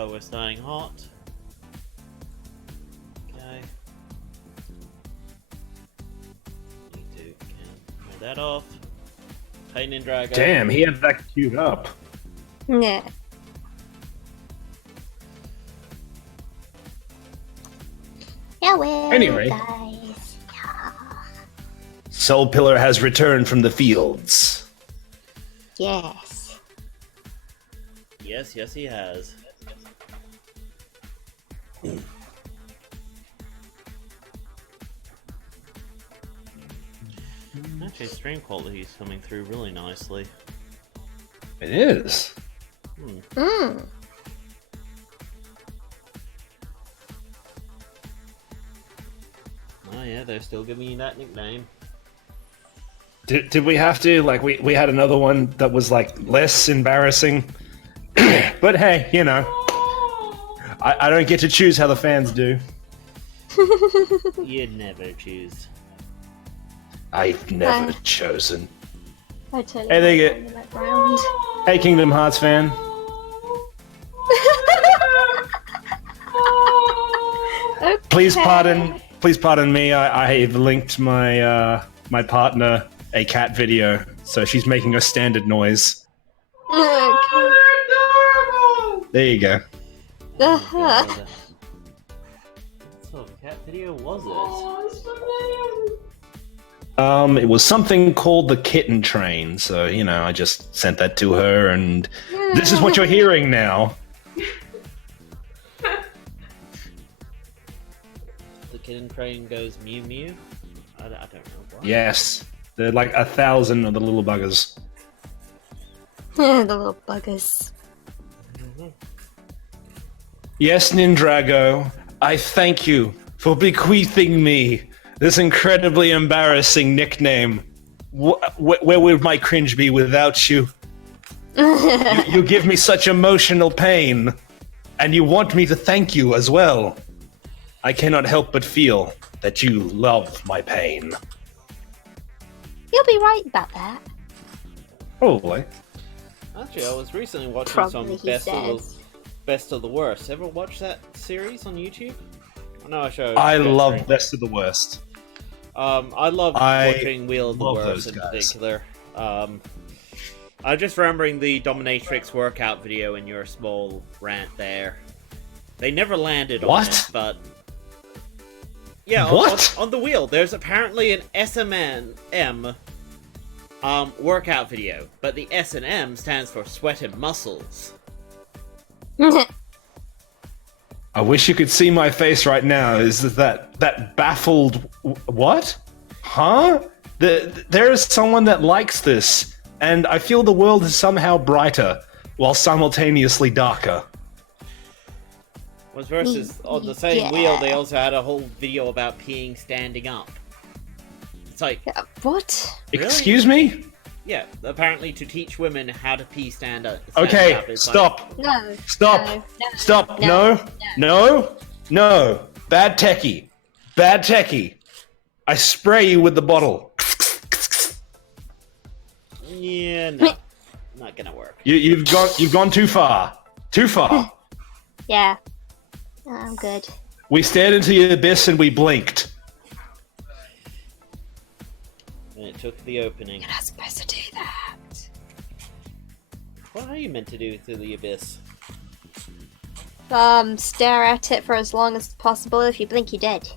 Oh, we're staying hot. Okay. Need to turn that off. Pain and Drago. Damn, he had that queued up. Yeah. Yeah, well, Anyway. guys. Soul Pillar has returned from the fields. Yes. Yes, yes, he has. Actually, stream quality is coming through really nicely. It is. Mm. Oh yeah, they're still giving you that nickname. Did we have to? Like, we had another one that was, like, less embarrassing. But hey, you know. I don't get to choose how the fans do. You'd never choose. I've never chosen. I totally Hey, there you in the background. Hey, Kingdom Hearts fan. Okay. Please pardon me. I've linked my my partner a cat video, so she's making a standard noise. Okay. There you go. Uh-huh. What sort of cat video was it? It was something called the Kitten Train, so, you know, I just sent that to her, and this is what you're hearing now. The kitten train goes mew mew? I don't know why. Yes, there are like 1,000 of the little buggers. The little buggers. Yes, Nindrago, I thank you for bequeathing me this incredibly embarrassing nickname. Where would my cringe be without you? You give me such emotional pain, and you want me to thank you as well. I cannot help but feel that you love my pain. You'll be right about that. Probably. Actually, I was recently watching Probably, some he says. Best of the Worst. Ever watch that series on YouTube? I know I showed. I JetStream. love Best of the Worst. I love watching Wheel of the love Worst those in guys. particular. I'm just remembering the Dominatrix workout video in your small rant there. They never landed on What? it, but yeah, What? on the wheel, there's apparently an SMM workout video, but the S&M stands for sweat and muscles. I wish you could see my face right now. Is that baffled? What? Huh? There is someone that likes this, and I feel the world is somehow brighter while simultaneously darker. Was versus on the same wheel, they also had a whole video about peeing standing up. It's like, What? Really? Excuse me? yeah, apparently to teach women how to pee standing up. Okay, It's stop. No. Stop. No. Stop. No. No. Bad techie. Bad techie. I spray you with the bottle. Yeah, no, not gonna work. You've gone too far. Too far. Yeah. I'm good. We stared into the abyss and we blinked. And it took the opening. You're not supposed to do that. What are you meant to do through the abyss? Stare at it for as long as possible. If you blink, you're dead.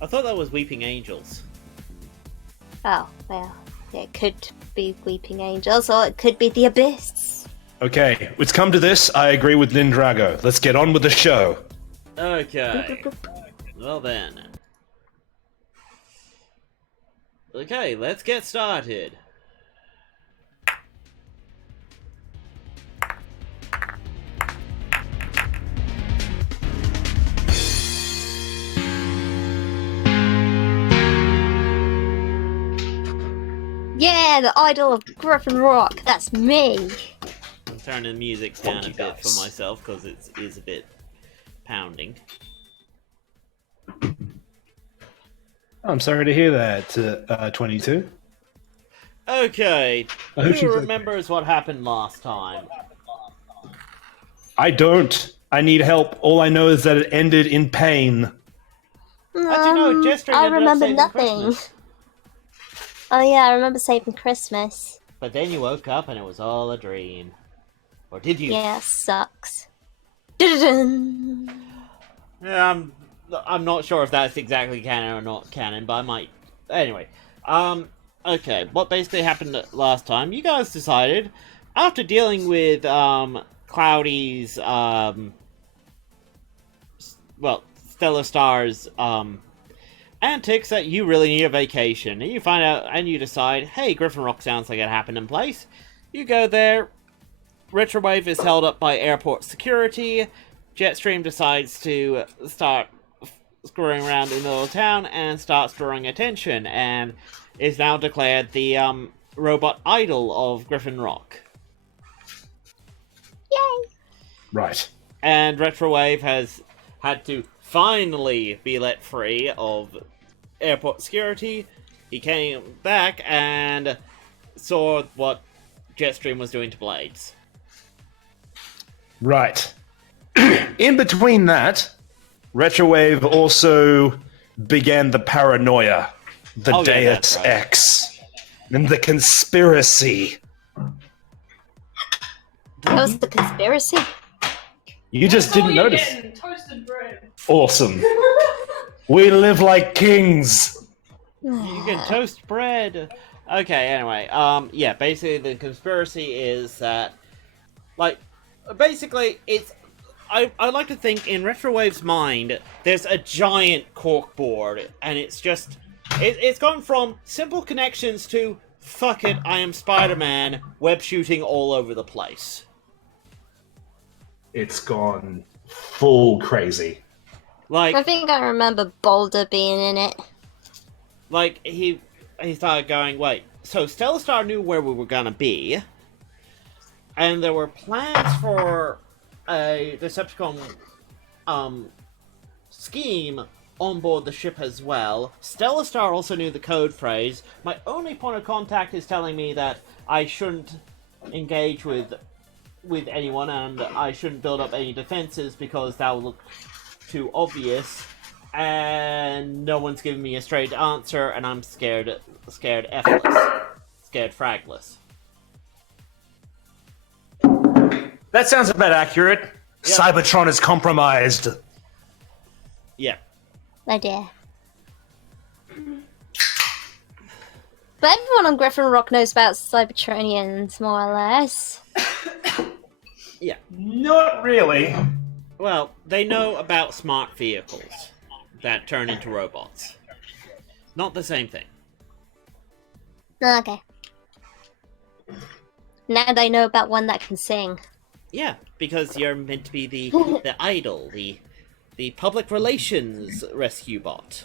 I thought that was Weeping Angels. Oh, well. It could be Weeping Angels, or it could be the Abyss. Okay, it's come to this. I agree with Nindrago. Let's get on with the show. Okay. Well then. Okay, let's get started. Yeah, the idol of Griffen Rock. That's me. I'm turning the music down a Funky bit for dice. myself because it is a bit pounding. I'm sorry to hear that, 22. Okay, I hope she's who okay. remembers what happened last time? I don't. I need help. All I know is that it ended in pain. How'd you know JetStream I ended up remember saving nothing. Christmas? Oh yeah, I remember saving Christmas. But then you woke up and it was all a dream. Or did you? Yeah, sucks. Dun-dun-dun. Yeah, I'm not sure if that's exactly canon or not canon, but I might. Anyway, okay, what basically happened last time? You guys decided, after dealing with Cloudy's Stellar Star's antics, that you really need a vacation, and you find out and you decide, hey, Griffen Rock sounds like it happened in place. You go there. Retrowave is held up by airport security. JetStream decides to start screwing around in the little town and starts drawing attention, and is now declared the robot idol of Griffen Rock. Yay! Right. And Retrowave has had to finally be let free of airport security. He came back and saw what JetStream was doing to Blades. Right. In between that, Retrowave also began the paranoia, the Oh, yeah, Deus that's right. Ex, and the conspiracy. That was the conspiracy. You just didn't you're notice. getting toasted bread. Awesome. We live like kings. You can toast bread. Okay, anyway, yeah, basically the conspiracy is that, like, basically it's, I like to think in Retrowave's mind, there's a giant corkboard, and it's just, it's gone from simple connections to, fuck it, I am Spider-Man, web shooting all over the place. It's gone full crazy. Like, I think I remember Boulder being in it. like, he started going, wait, so Stellar Star knew where we were gonna be, and there were plans for a Decepticon scheme on board the ship as well. Stellar Star also knew the code phrase. My only point of contact is telling me that I shouldn't engage with anyone, and I shouldn't build up any defenses because that will look too obvious. And no one's giving me a straight answer, and I'm scared F-less. Scared fragless. That sounds about accurate. Yeah. Cybertron is compromised. Yeah. Oh dear. But everyone on Griffen Rock knows about Cybertronians, more or less. Yeah. Not really. Well, they know about smart vehicles that turn into robots. Not the same thing. Okay. Now they know about one that can sing. Yeah, because you're meant to be the idol, the public relations rescue bot.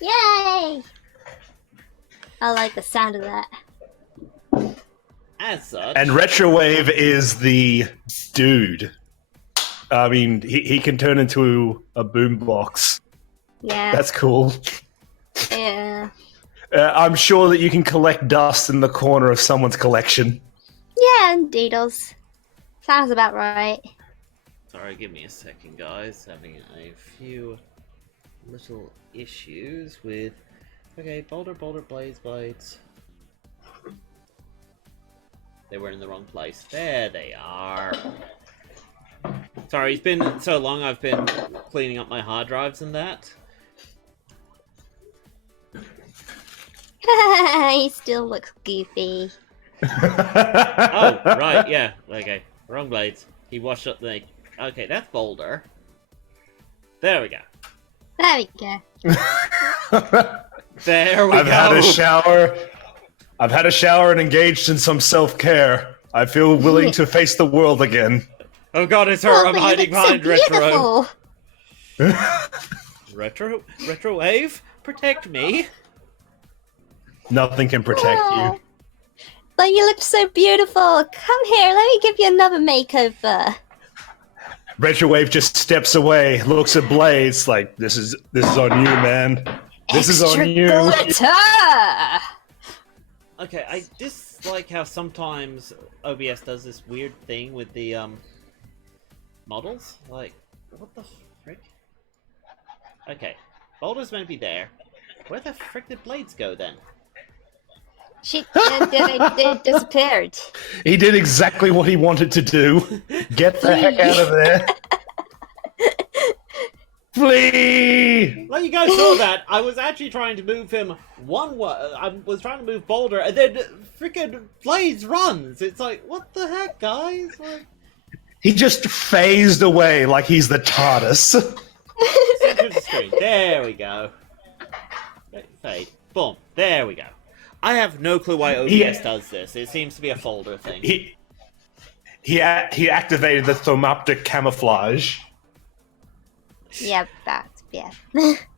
Yay! I like the sound of that. As such, And Retrowave is the dude. I mean, he can turn into a boombox. Yeah. That's cool. Yeah. I'm sure that you can collect dust in the corner of someone's collection. Yeah, and Deedles. Sounds about right. sorry, give me a second, guys. Having a few little issues with. Okay, Boulder, Blades. They were in the wrong place. There they are. Sorry, it's been so long I've been cleaning up my hard drives and that. He still looks goofy. Oh, right, yeah. Okay, wrong Blades. He washed up the... Okay, that's Boulder. There we go. There we go. There we go. I've had a shower and engaged in some self-care. I feel willing to face the world again. Oh god, it's her. Oh, I'm but you hiding look so behind beautiful. Retrowave, protect me. Nothing can protect you. But you look so beautiful. Come here, let me give you another makeover. Retrowave just steps away, looks at Blaze like, this is on you, man. This is Extra on you. glitter! Okay, I dislike how sometimes OBS does this weird thing with the models? Like, what the frick? Okay, Boulder's meant to be there. Where the frick did Blades go then? They disappeared. He did exactly what he wanted to do. Get the heck out of there. Flee! Like you guys saw that, I was actually trying to move him one way. I was trying to move Boulder, and then freaking Blades runs. It's like, what the heck, guys? Like... He just phased away like he's the TARDIS. Center of the screen. There we go. Fade. Boom. There we go. I have no clue why OBS does this. It seems to be a folder thing. He activated the thaumatic camouflage. Yeah, yeah.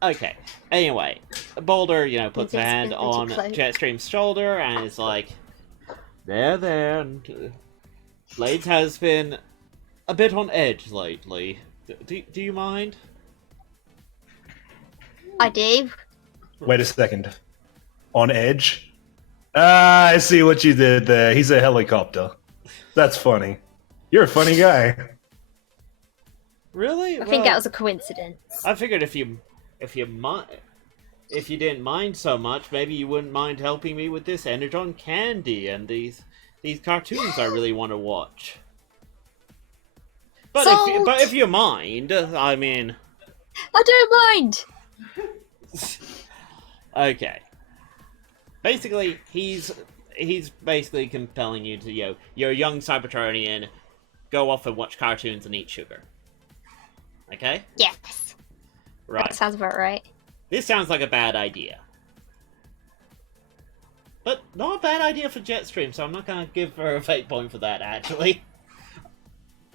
Okay. Anyway, Boulder, puts a hand on JetStream's shoulder and is like, there. And Blades has been a bit on edge lately. Do you mind? I do. Wait a second. On edge? Ah, I see what you did there. He's a helicopter. That's funny. You're a funny guy. Really? I think that was a coincidence. I figured if you didn't mind so much, maybe you wouldn't mind helping me with this Energon candy and these cartoons I really want to watch. But if you mind, I mean, I don't mind. Okay. Basically, he's basically compelling you to you're a young Cybertronian, go off and watch cartoons and eat sugar. Okay? Yes. Right. That sounds about right. This sounds like a bad idea. But not a bad idea for JetStream, so I'm not going to give her a fate point for that, actually.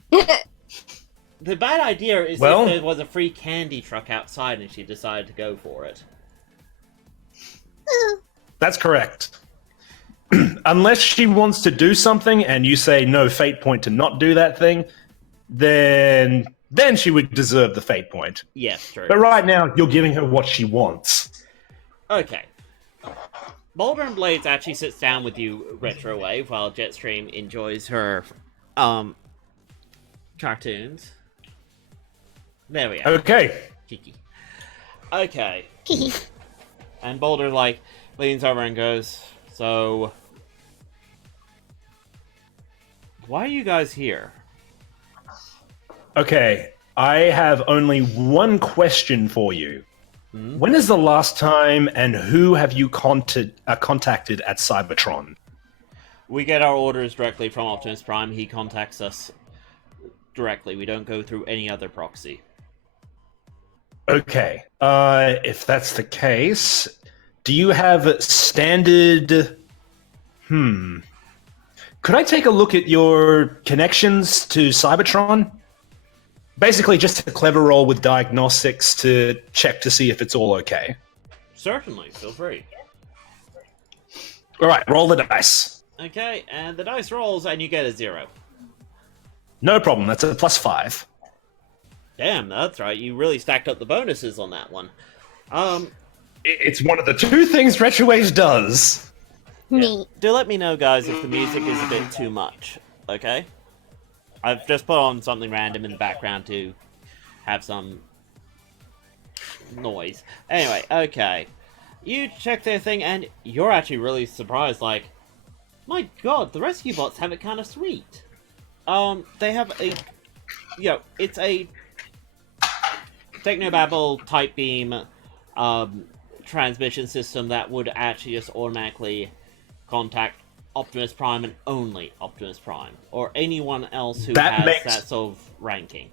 The bad idea is if there was a free candy truck outside and she decided to go for it. That's correct. Unless she wants to do something and you say no fate point to not do that thing, then she would deserve the fate point. Yes, true. But right now, you're giving her what she wants. Okay. Boulder and Blades actually sits down with you retrowave while JetStream enjoys her cartoons. There we go. Okay. Kiki. Okay. And Boulder leans over and goes, "So why are you guys here?" Okay, I have only one question for you. Mm-hmm. When is the last time and who have you contacted at Cybertron? We get our orders directly from Optimus Prime. He contacts us directly. We don't go through any other proxy. Okay, if that's the case, do you have standard... Could I take a look at your connections to Cybertron? Basically, just a clever roll with diagnostics to check to see if it's all okay. Certainly, feel free. Alright, roll the dice. Okay, and the dice rolls and you get a 0. No problem, that's a +5. Damn, that's right, you really stacked up the bonuses on that one. It's one of the two things Retrowaves does. Neat. Do let me know, guys, if the music is a bit too much, okay? I've just put on something random in the background to have some noise. Anyway, okay. You check their thing, and you're actually really surprised, like, my god, the rescue bots have it kind of sweet. They have a, it's a Technobabble type beam transmission system that would actually just automatically contact Optimus Prime and only Optimus Prime, or anyone else who has that sort of ranking.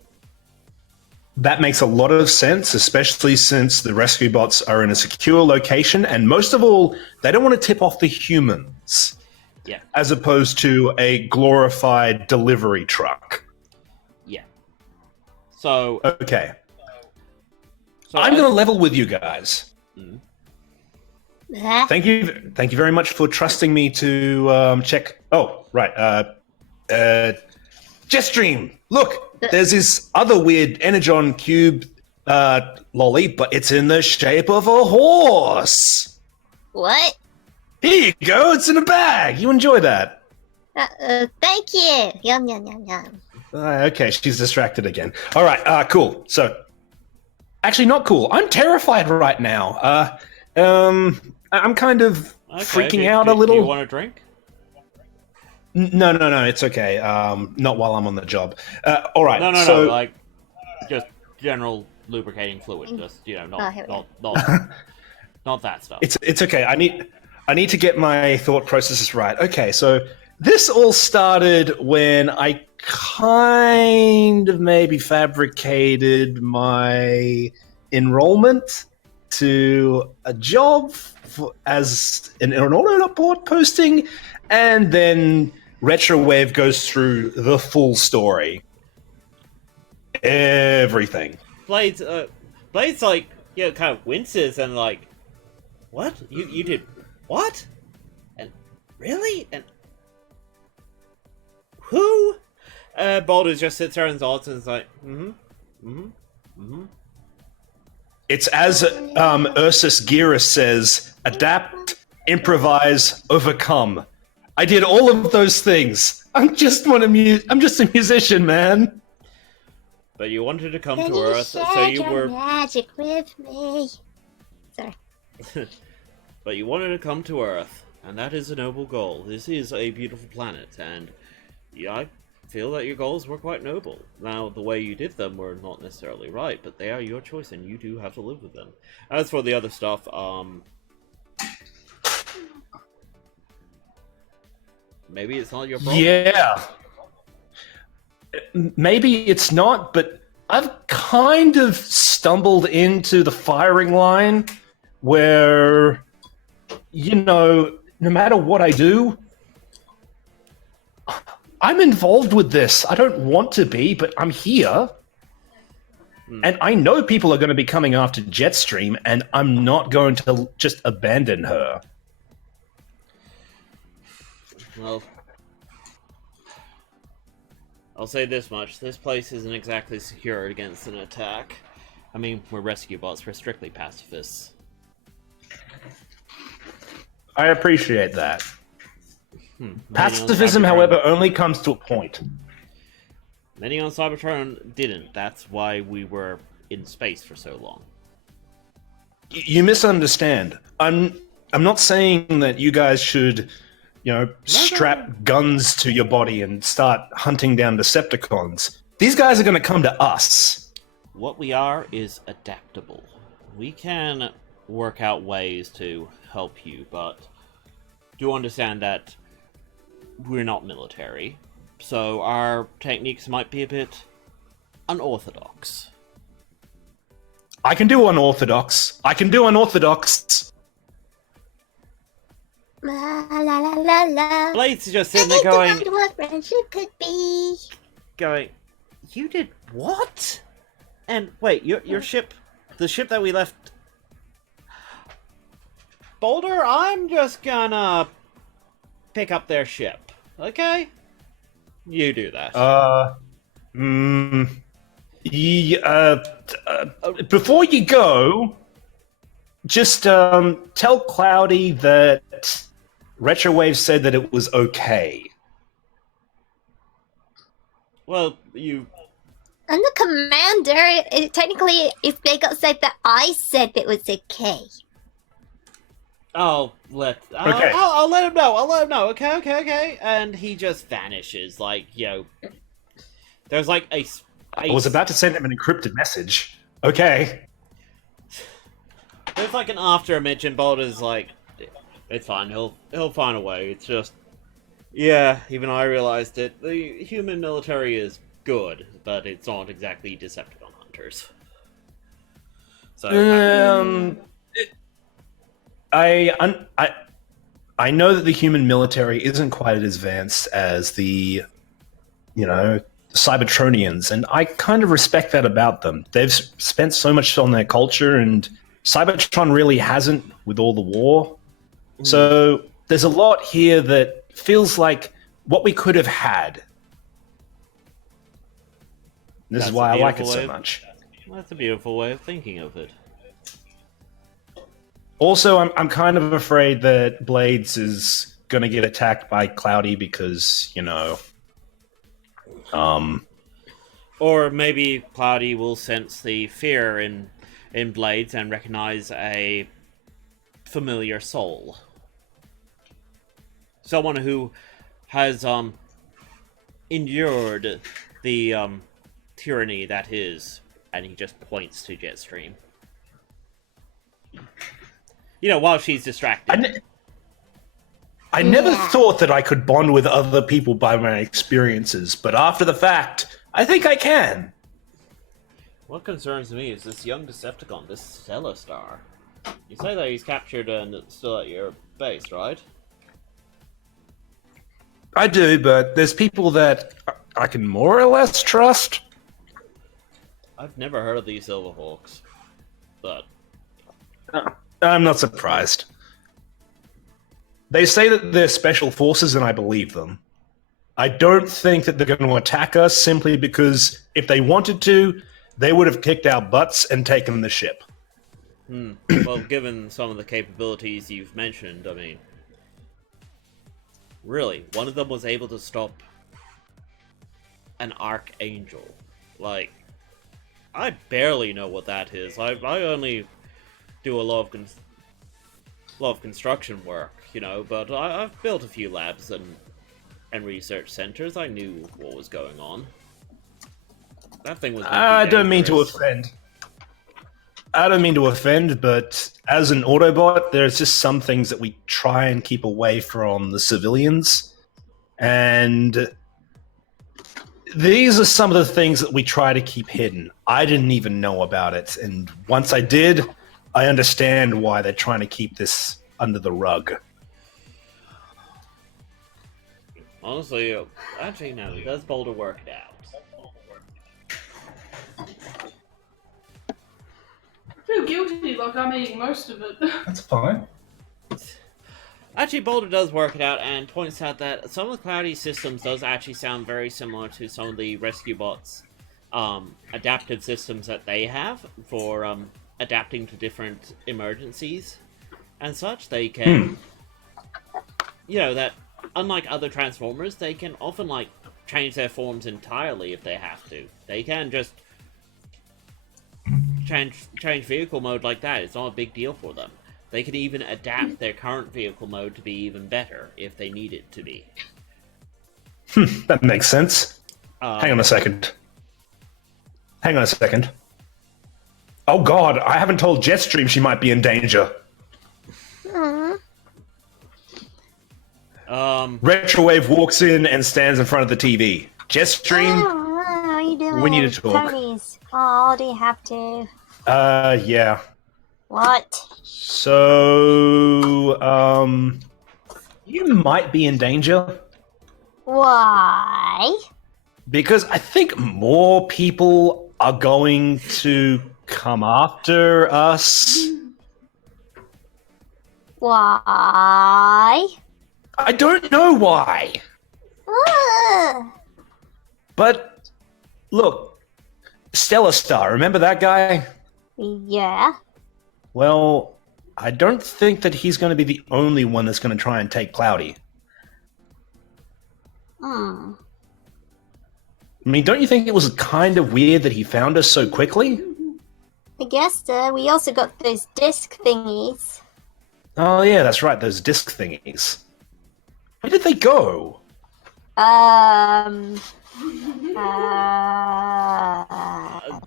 That makes a lot of sense, especially since the rescue bots are in a secure location, and most of all, they don't want to tip off the humans. Yeah. As opposed to a glorified delivery truck. Yeah. So... Okay. So I'm going to level with you guys. Mm. Thank you very much for trusting me to check. Oh, right. JetStream. Look, there's this other weird Energon cube lolly, but it's in the shape of a horse. What? Here you go. It's in a bag. You enjoy that. Thank you. Yum, yum, yum, yum. Okay, she's distracted again. All right, cool. So, actually, not cool. I'm terrified right now. I'm kind of freaking out a little. Do you want a drink? No, it's okay. Not while I'm on the job. All right. No, so, like just general lubricating fluid. Just not that stuff. It's okay. I need to get my thought processes right. Okay, so this all started when I kind of maybe fabricated my enrollment to a job as an Autoport posting, and then Retrowave goes through the full story. Everything. Blades like, kind of winces and like, what? You did what? And really? And who? Boulder just sits there and nods and is like, It's as Ursus Gira says, adapt, improvise, overcome. I did all of those things. I'm just a musician, man. But you wanted to come Can to you Earth, share so you your were. magic with me? Sorry. But you wanted to come to Earth, and that is a noble goal. This is a beautiful planet, and I feel that your goals were quite noble. Now, the way you did them were not necessarily right, but they are your choice, and you do have to live with them. As for the other stuff, maybe it's not your problem. Yeah. Maybe it's not, but I've kind of stumbled into the firing line where, no matter what I do, I'm involved with this. I don't want to be, but I'm here. And I know people are going to be coming after JetStream, and I'm not going to just abandon her. Well, I'll say this much. This place isn't exactly secure against an attack. I mean, we're rescue bots. We're strictly pacifists. I appreciate that. Pacifism, however, only comes to a point. Many on Cybertron didn't. That's why we were in space for so long. You misunderstand. I'm not saying that you guys should, strap guns to your body and start hunting down Decepticons. These guys are going to come to us. What we are is adaptable. We can work out ways to help you, but do understand that we're not military, so our techniques might be a bit unorthodox. I can do unorthodox. La la la la la. Blade's is just sitting there going, What friendship could be. you did what? And wait, your ship, the ship that we left. Boulder, I'm just gonna pick up their ship, okay? You do that. Before you go, just tell Cloudy that Retrowave said that it was okay. Well, you... I'm the commander. Technically, if they got said that I said it was okay. I'll let him know. I'll let him know. Okay. And he just vanishes. Like, there's like a I was about to send him an encrypted message. Okay. There's like an after image, and Boulder's like, it's fine. He'll find a way. It's just, even I realized it. The human military is good, but it's not exactly Decepticon hunters. So. I know that the human military isn't quite as advanced as the, Cybertronians, and I kind of respect that about them. They've spent so much on their culture, and Cybertron really hasn't with all the war. So there's a lot here that feels like what we could have had. This is why I like it so much. That's a beautiful way of thinking of it. Also, I'm kind of afraid that Blades is going to get attacked by Cloudy because, Or maybe Cloudy will sense the fear in Blades and recognize a familiar soul. Someone who has endured the tyranny that is, and he just points to JetStream. While she's distracted. I never thought that I could bond with other people by my experiences, but after the fact, I think I can. What concerns me is this young Decepticon, this Stellar Star. You say that he's captured and still at your base, right? I do, but there's people that I can more or less trust. I've never heard of these Silverhawks, but... I'm not surprised. They say that they're special forces, and I believe them. I don't think that they're going to attack us simply because if they wanted to, they would have kicked our butts and taken the ship. Well, given some of the capabilities you've mentioned, I mean... Really, one of them was able to stop an Archangel. Like, I barely know what that is. I only do a lot of construction work, but I've built a few labs and research centers. I knew what was going on. That thing was... I don't mean to offend. But as an Autobot, there's just some things that we try and keep away from the civilians. And these are some of the things that we try to keep hidden. I didn't even know about it. And once I did, I understand why they're trying to keep this under the rug. Honestly, actually, no, does Boulder work it out? I feel guilty, like I'm eating most of it. That's fine. Actually, Boulder does work it out and points out that some of the Cloudy systems does actually sound very similar to some of the Rescue Bots' adaptive systems that they have for adapting to different emergencies and such. They can, that unlike other Transformers, they can often, change their forms entirely if they have to. They can just change vehicle mode like that. It's not a big deal for them. They can even adapt their current vehicle mode to be even better if they need it to be. That makes sense. Hang on a second. Oh god, I haven't told JetStream she might be in danger. Retrowave walks in and stands in front of the TV. JetStream, how are you doing? we need to talk. Ponies. Oh, do you have to? Yeah. What? So, you might be in danger. Why? Because I think more people are going to come after us. Why? I don't know why. But, look, Stellar Star, remember that guy? Yeah. Well, I don't think that he's going to be the only one that's going to try and take Cloudy. I mean, don't you think it was kind of weird that he found us so quickly? I guess we also got those disc thingies. Oh yeah, that's right, those disc thingies. Where did they go?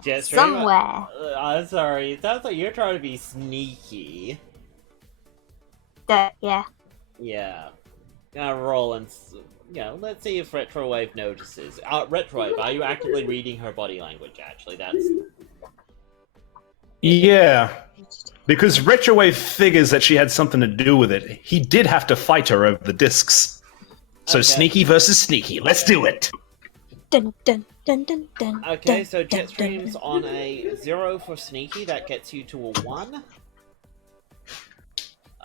JetStream, Somewhere. I'm sorry. It sounds like you're trying to be sneaky. Yeah. Yeah. Now roll and... let's see if Retrowave notices. Retrowave, are you actively reading her body language, actually? That's... Yeah. Because Retrowave figures that she had something to do with it. He did have to fight her over the discs. So Okay. sneaky versus sneaky. Let's do it! Dun dun dun dun dun. Okay, dun, so dun, JetStream's dun, on a 0 for sneaky. That gets you to a 1.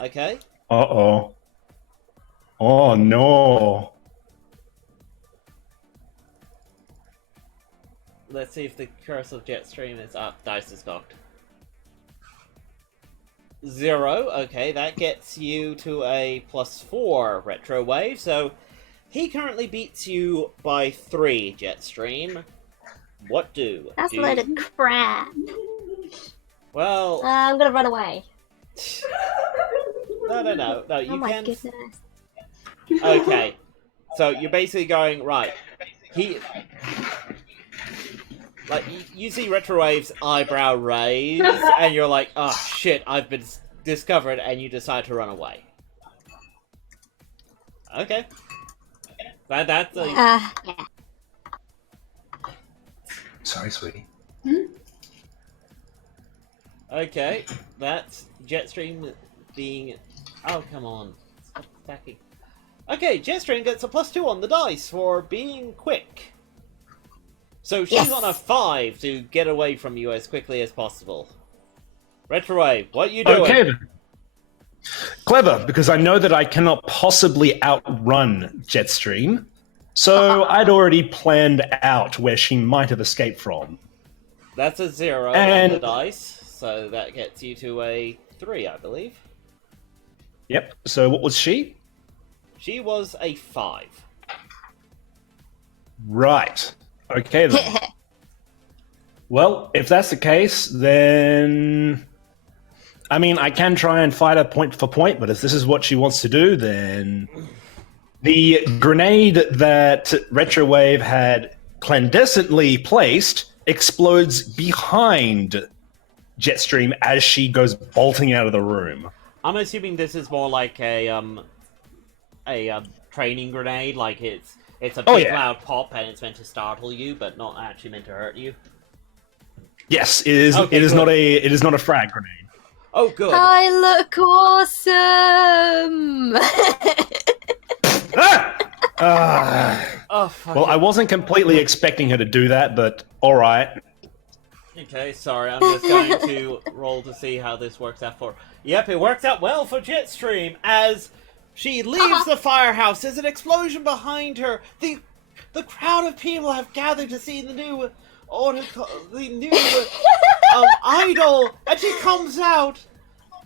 Okay. Uh-oh. Oh, no. Let's see if the curse of JetStream is up. Dice is cocked. 0. Okay, that gets you to a +4 Retrowave. So he currently beats you by 3, JetStream. What do? That's do a load of crap. Well, I'm gonna run away. no. Oh You my can. goodness. Okay, so you're basically going right. You see Retrowave's eyebrow raise, and you're like, oh shit, I've been discovered, and you decide to run away. Okay. That's a... Yeah. Sorry, sweetie. Okay, that's JetStream being... Oh, come on. Stop stacking. Okay, JetStream gets a +2 on the dice for being quick. So she's on a 5 to get away from you as quickly as possible. Retrowave, what you doing? Okay then. Clever, because I know that I cannot possibly outrun Jetstream, so I'd already planned out where she might have escaped from. That's a 0 on And- the dice, so that gets you to a 3, I believe. Yep, so what was she? She was a 5. Right. Okay then. Well, if that's the case, then... I mean, I can try and fight her point for point, but if this is what she wants to do, then... The grenade that Retrowave had clandestinely placed explodes behind Jetstream as she goes bolting out of the room. I'm assuming this is more like a training grenade, like it's a big loud pop and it's meant to startle you, but not actually meant to hurt you. Yes, it is. Okay, it is good. not a. It is not a frag grenade. Oh, good. I look awesome. Oh, fuck Well, it. I wasn't completely expecting her to do that, but all right. Okay, sorry, I'm just going to roll to see how this works out for... Yep, it works out well for Jetstream, as she leaves the firehouse. There's an explosion behind her. The crowd of people have gathered to see the new idol, and she comes out,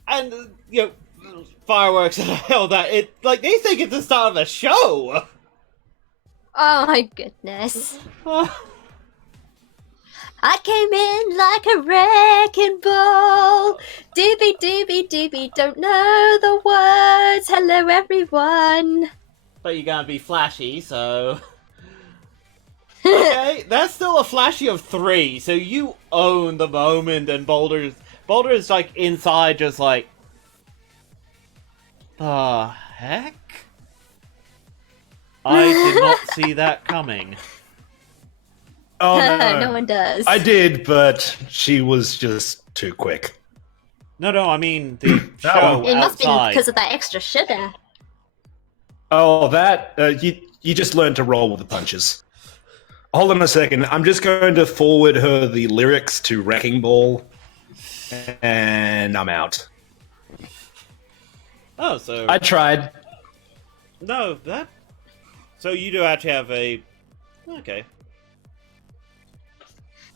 and, fireworks and all that. They think it's the start of a show! Oh my goodness. I came in like a wrecking ball. Doobie doobie doobie, don't know the words. Hello everyone. But you're gonna be flashy, so... Okay, that's still a flashy of 3, so you own the moment, and Boulder's like inside, just like, the heck? I did not see that coming. Oh no, No one does. I did, but she was just too quick. No, I mean the That show one. It must be outside. because of that extra sugar. Oh, that you just learned to roll with the punches. Hold on a second. I'm just going to forward her the lyrics to Wrecking Ball, and I'm out. Oh, so I tried. no, that. So you do actually have a. Okay.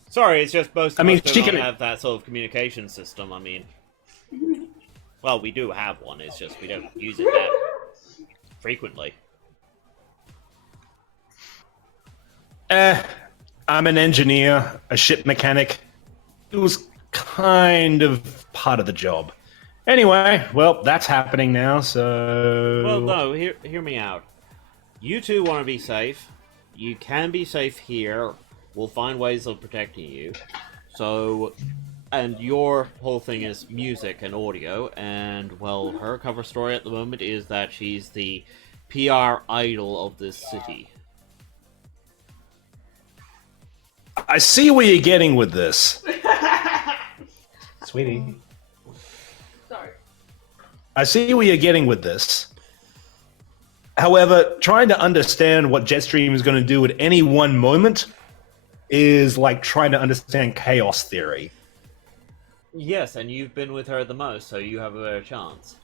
Sorry, it's just most of us she don't can- have that sort of communication system. I mean, well, we do have one. It's just we don't use it that frequently. I'm an engineer, a ship mechanic. It was kind of part of the job. Anyway, well, that's happening now, so... Well, no, hear me out. You two want to be safe. You can be safe here. We'll find ways of protecting you. So, and your whole thing is music and audio, and, well, her cover story at the moment is that she's the PR idol of this city. I see where you're getting with this. Sweetie. Sorry. I see where you're getting with this. However, trying to understand what Jetstream is going to do at any one moment is like trying to understand chaos theory. Yes, and you've been with her the most, so you have a better chance.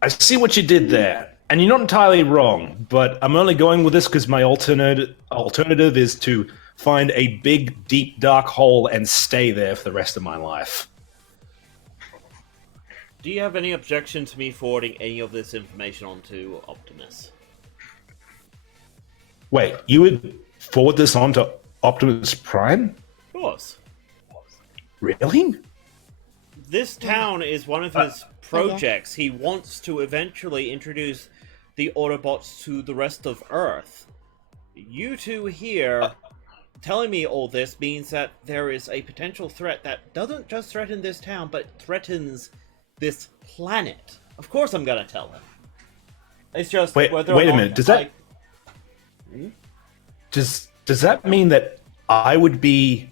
I see what you did there, and you're not entirely wrong, but I'm only going with this because my alternative is to find a big, deep, dark hole and stay there for the rest of my life. Do you have any objection to me forwarding any of this information onto Optimus? Wait, you would forward this on to Optimus Prime? Of course. Really? This town is one of his projects. He wants to eventually introduce the Autobots to the rest of Earth. You two here telling me all this means that there is a potential threat that doesn't just threaten this town, but threatens this planet. Of course I'm gonna tell him. It's just wait whether a minute. Does that does that mean that I would be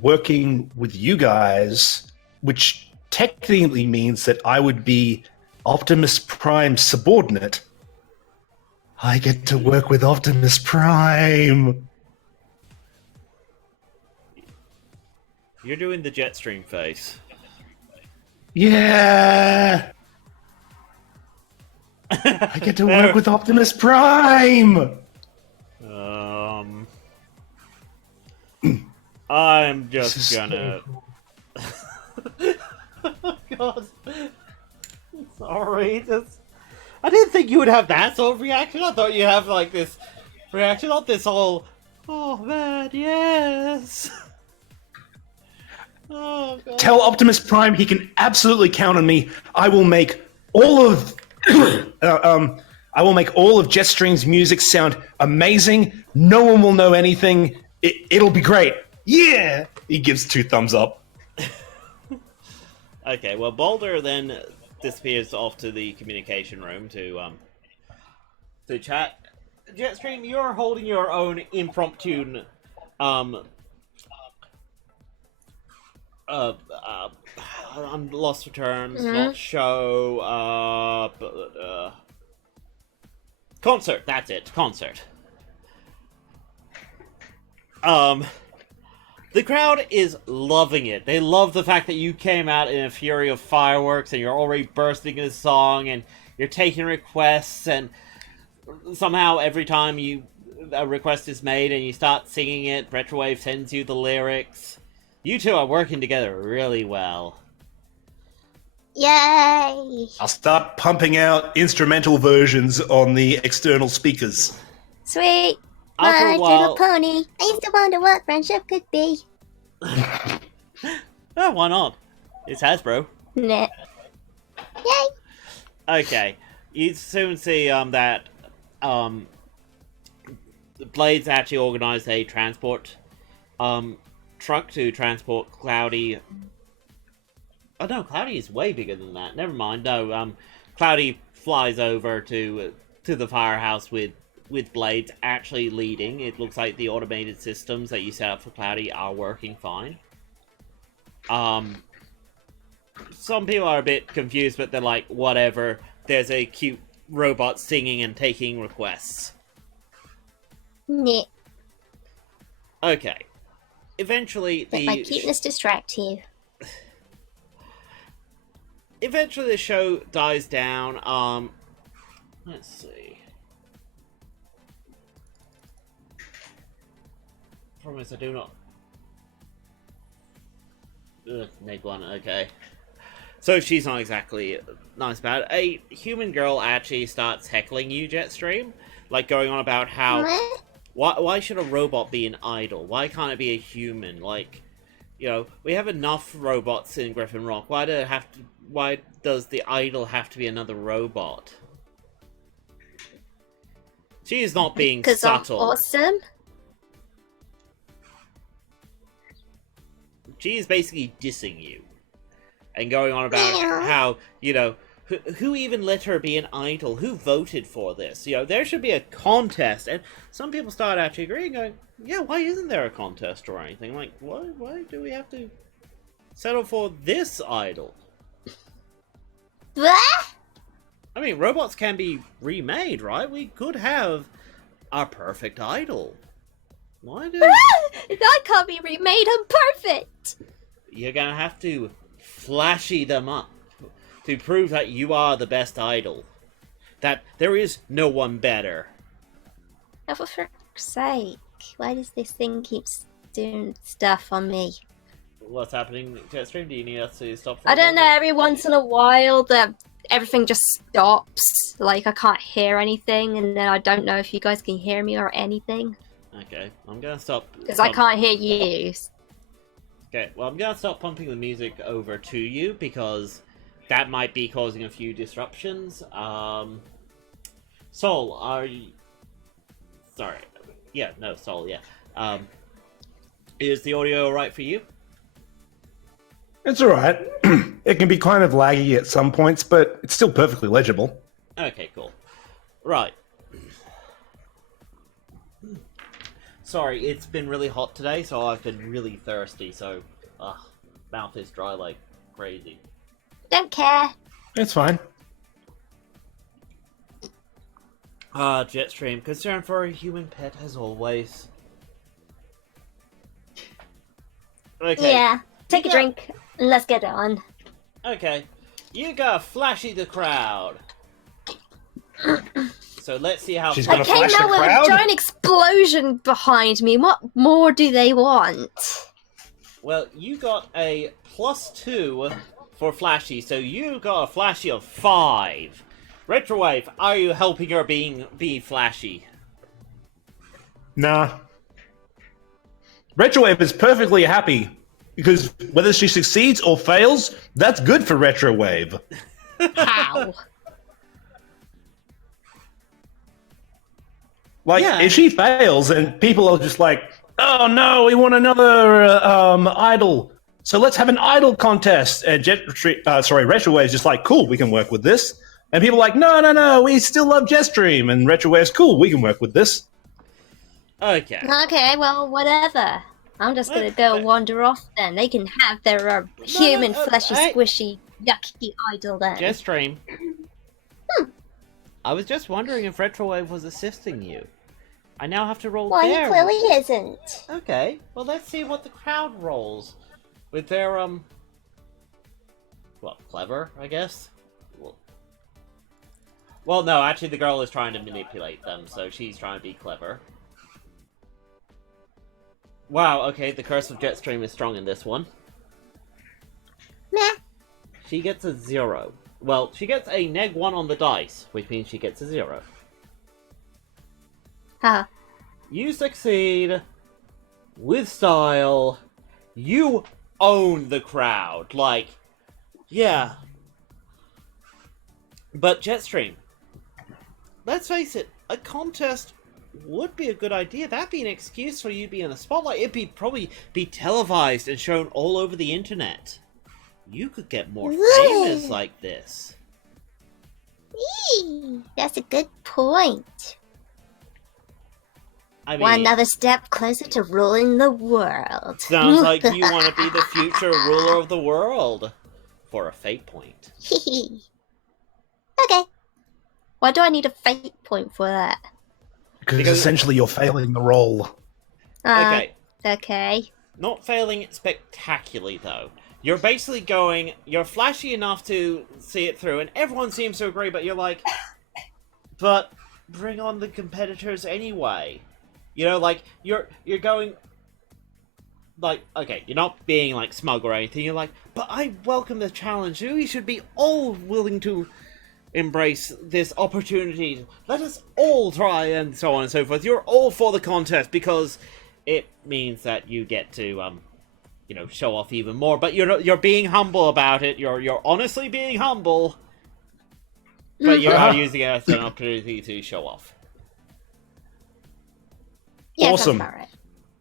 working with you guys, which technically means that I would be Optimus Prime's subordinate? I get to work with Optimus Prime. You're doing the JetStream face. Yeah. I get to work with Optimus Prime. I'm just gonna. Oh, God. Sorry. I didn't think you would have that sort of reaction. I thought you'd have like this reaction, not this whole. Oh man, yes. Oh, God. Tell Optimus Prime he can absolutely count on me. I will make all of I will make all of JetStream's music sound amazing. No one will know anything. It'll be great. Yeah! He gives 2 thumbs up. Okay, well, Boulder then disappears off to the communication room to chat. JetStream, you're holding your own impromptu I'm lost for terms, not show, concert, that's it, concert. The crowd is loving it. They love the fact that you came out in a fury of fireworks and you're already bursting into song and you're taking requests, and somehow every time a request is made and you start singing it, Retrowave sends you the lyrics. You two are working together really well. Yay! I'll start pumping out instrumental versions on the external speakers. Sweet. After My a while- little pony. I used to wonder what friendship could be. Oh, why not? It's Hasbro. Nah. Yay! Okay, you soon see that Blades actually organized a transport truck to transport Cloudy. Oh no, Cloudy is way bigger than that. Never mind. No, Cloudy flies over to the firehouse with Blades actually leading. It looks like the automated systems that you set up for Cloudy are working fine. Some people are a bit confused, but they're like, whatever. There's a cute robot singing and taking requests. Nah. Okay. Eventually, Let my cuteness distract you. Eventually the show dies down. Let's see. Promise I do not. Neg one, okay. So she's not exactly nice about it. A human girl actually starts heckling you, JetStream. Like, going on about how... What? Why should a robot be an idol? Why can't it be a human? Like, you know, we have enough robots in Griffen Rock. Why does the idol have to be another robot? She is not being subtle. I'm awesome. She is basically dissing you. And going on about how, you know, who even let her be an idol? Who voted for this? You know, there should be a contest. And some people start actually agreeing, going, yeah, why isn't there a contest or anything? Like, why do we have to settle for this idol? What? I mean, robots can be remade, right? We could have our perfect idol. Why do... I can't be remade. I'm perfect. You're gonna have to flashy them up to prove that you are the best idol. That there is no one better. Oh, for fuck's sake. Why does this thing keep doing stuff on me? What's happening, JetStream? Do you need us to stop? I don't know, every once in a while everything just stops. Like I can't hear anything, and then I don't know if you guys can hear me or anything. Okay, I'm gonna stop. Because I can't hear you. Okay, well, I'm gonna stop pumping the music over to you because that might be causing a few disruptions. Soul, are you... Sorry. Yeah, no, Soul, yeah. Is the audio alright for you? It's alright. It can be kind of laggy at some points, but it's still perfectly legible. Okay, cool. Right. Sorry, it's been really hot today, so I've been really thirsty, so... mouth is dry like crazy. Don't care. It's fine. JetStream, concern for a human pet as always. Okay. Yeah. Take a drink and let's get on. Okay. You got Flashy the crowd. So let's see how... She's gonna Okay, flash now the with a crowd? giant explosion behind me, what more do they want? Well, you got a +2 for Flashy, so you got a Flashy of 5. Retrowave, are you helping her be Flashy? Nah. Retrowave is perfectly happy, because whether she succeeds or fails, that's good for Retrowave. How? Like, Yeah. if she fails and people are just like, oh no, we want another idol, so let's have an idol contest. And Retrowave's just like, cool, we can work with this. And people are like, no, we still love JetStream. And Retrowave's cool, we can work with this. Okay. Okay, well, whatever. I'm just gonna go wander off then. They can have their human, fleshy, squishy, yucky idol then. JetStream. I was just wondering if Retrowave was assisting you. I now have to roll Well, their... he clearly isn't. Okay, well let's see what the crowd rolls. With their, well, clever, I guess? Well, no, actually the girl is trying to manipulate them, so she's trying to be clever. Wow, okay, the curse of JetStream is strong in this one. Meh. She gets a 0. Well, she gets a -1 on the dice, which means she gets a 0. Huh. You succeed with style. You own the crowd. Like, yeah. But JetStream, let's face it, a contest would be a good idea. That'd be an excuse for you to be in the spotlight. It'd probably be televised and shown all over the internet. You could get more famous like this. Eee, that's a good point. I mean, One other step closer to ruling the world. sounds like you want to be the future ruler of the world for a fate point. Okay. Why do I need a fate point for that? Because essentially you're failing the role. Okay. Okay. Not failing spectacularly, though. You're basically going, you're flashy enough to see it through, and everyone seems to agree, but you're like, but bring on the competitors anyway. You know, like, you're going, like, okay, you're not being, like, smug or anything, you're like, but I welcome the challenge, we should be all willing to embrace this opportunity, let us all try, and so on and so forth. You're all for the contest, because it means that you get to, you know, show off even more, but you're being humble about it, you're honestly being humble, but you are using it as an opportunity to show off. Yeah, Awesome. That's about right.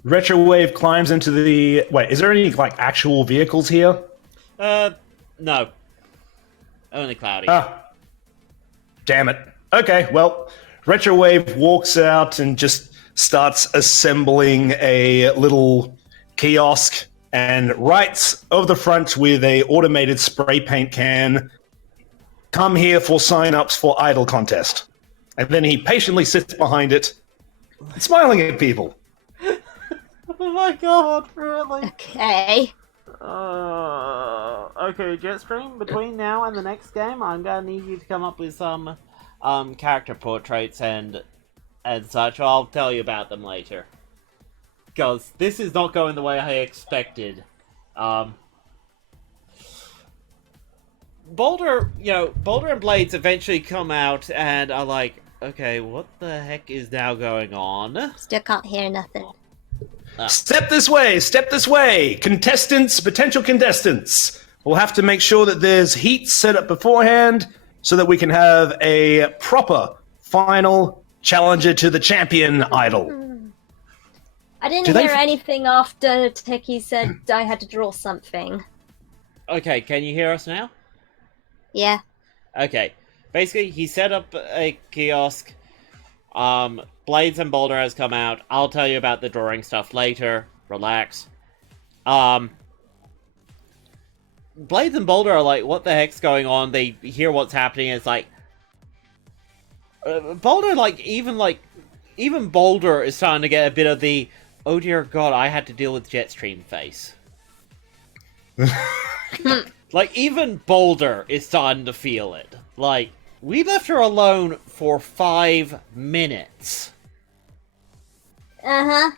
Retrowave climbs into the... Wait, is there any, like, actual vehicles here? No. Only Cloudy. Damn it. Okay, well, Retrowave walks out and just starts assembling a little kiosk and writes over the front with a automated spray paint can, "Come here for sign-ups for Idol Contest." And then he patiently sits behind it, smiling at people. Oh my god, really? Okay. Okay, JetStream, between now and the next game, I'm gonna need you to come up with some, character portraits and such. I'll tell you about them later. Because this is not going the way I expected. Boulder, Boulder and Blades eventually come out and are like, okay, what the heck is now going on? Still can't hear nothing. Step this way, step this way. Contestants, potential contestants. We'll have to make sure that there's heat set up beforehand so that we can have a proper final challenger to the champion idol. I didn't hear anything after Techie said I had to draw something. Okay, can you hear us now? Yeah. Okay. Basically, he set up a kiosk. Blades and Boulder has come out. I'll tell you about the drawing stuff later. Relax. Blades and Boulder are like, what the heck's going on? They hear what's happening, and it's like... Boulder, even Boulder is starting to get a bit of the, oh dear god, I had to deal with JetStream face. Even Boulder is starting to feel it. We left her alone for 5 minutes. Uh-huh.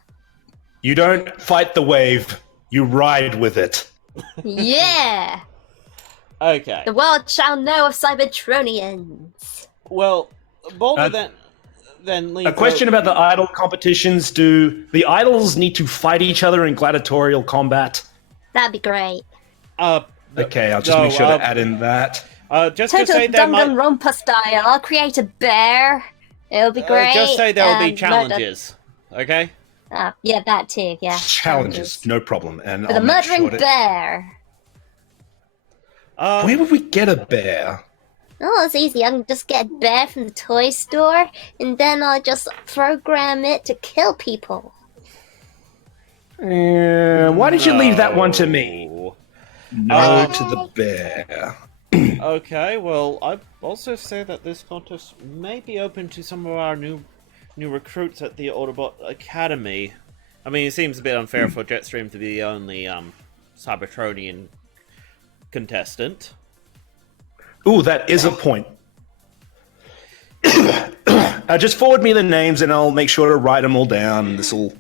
You don't fight the wave, you ride with it. Yeah! Okay. The world shall know of Cybertronians. Well, Boulder then leaves... A question about the idol competitions. Do the idols need to fight each other in gladiatorial combat? That'd be great. Okay, I'll just make sure to add in that. Just to say Total Danganronpa style. I'll create a bear. It'll be great. Just say there will be challenges. Okay? Yeah, that too, yeah. Challenges, no problem. And With I'll a make murdering sure bear. Where would we get a bear? Oh, it's easy. I can just get a bear from the toy store, and then I'll just program it to kill people. Why did you leave that one to me? No to the bear. Okay, well, I also say that this contest may be open to some of our new recruits at the Autobot Academy. I mean, it seems a bit unfair for JetStream to be the only Cybertronian contestant. Ooh, that is a point. Just forward me the names and I'll make sure to write them all down. This will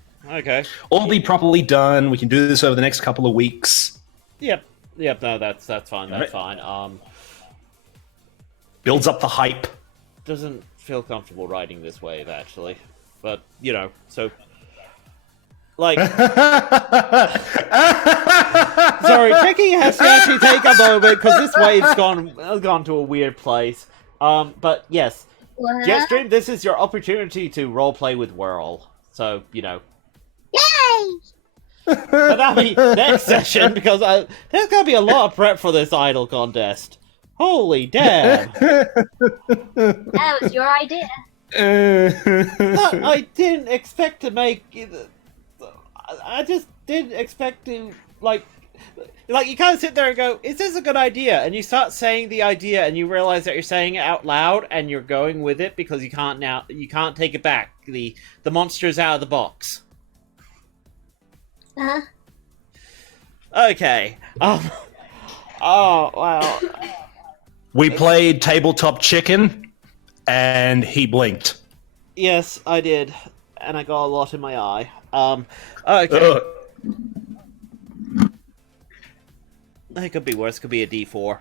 all be properly done. We can do this over the next couple of weeks. Yep, no, that's fine, that's fine. Builds up the hype. Doesn't feel comfortable riding this wave, actually. But, so... Sorry, Tricky has to actually take a moment, because this wave's gone to a weird place. But, yes. What? JetStream, this is your opportunity to roleplay with Whirl. So, Yay! But that'll be next session, because there's going to be a lot of prep for this idol contest. Holy damn! That was your idea. No, I didn't expect to make... I just didn't expect to, you kind of sit there and go, is this a good idea? And you start saying the idea, and you realize that you're saying it out loud, and you're going with it, because you can't take it back. The monster's out of the box. Uh-huh. Okay. Oh, wow. We played Tabletop Chicken, and he blinked. Yes, I did. And I got a lot in my eye. Okay. It could be worse. It could be a D4.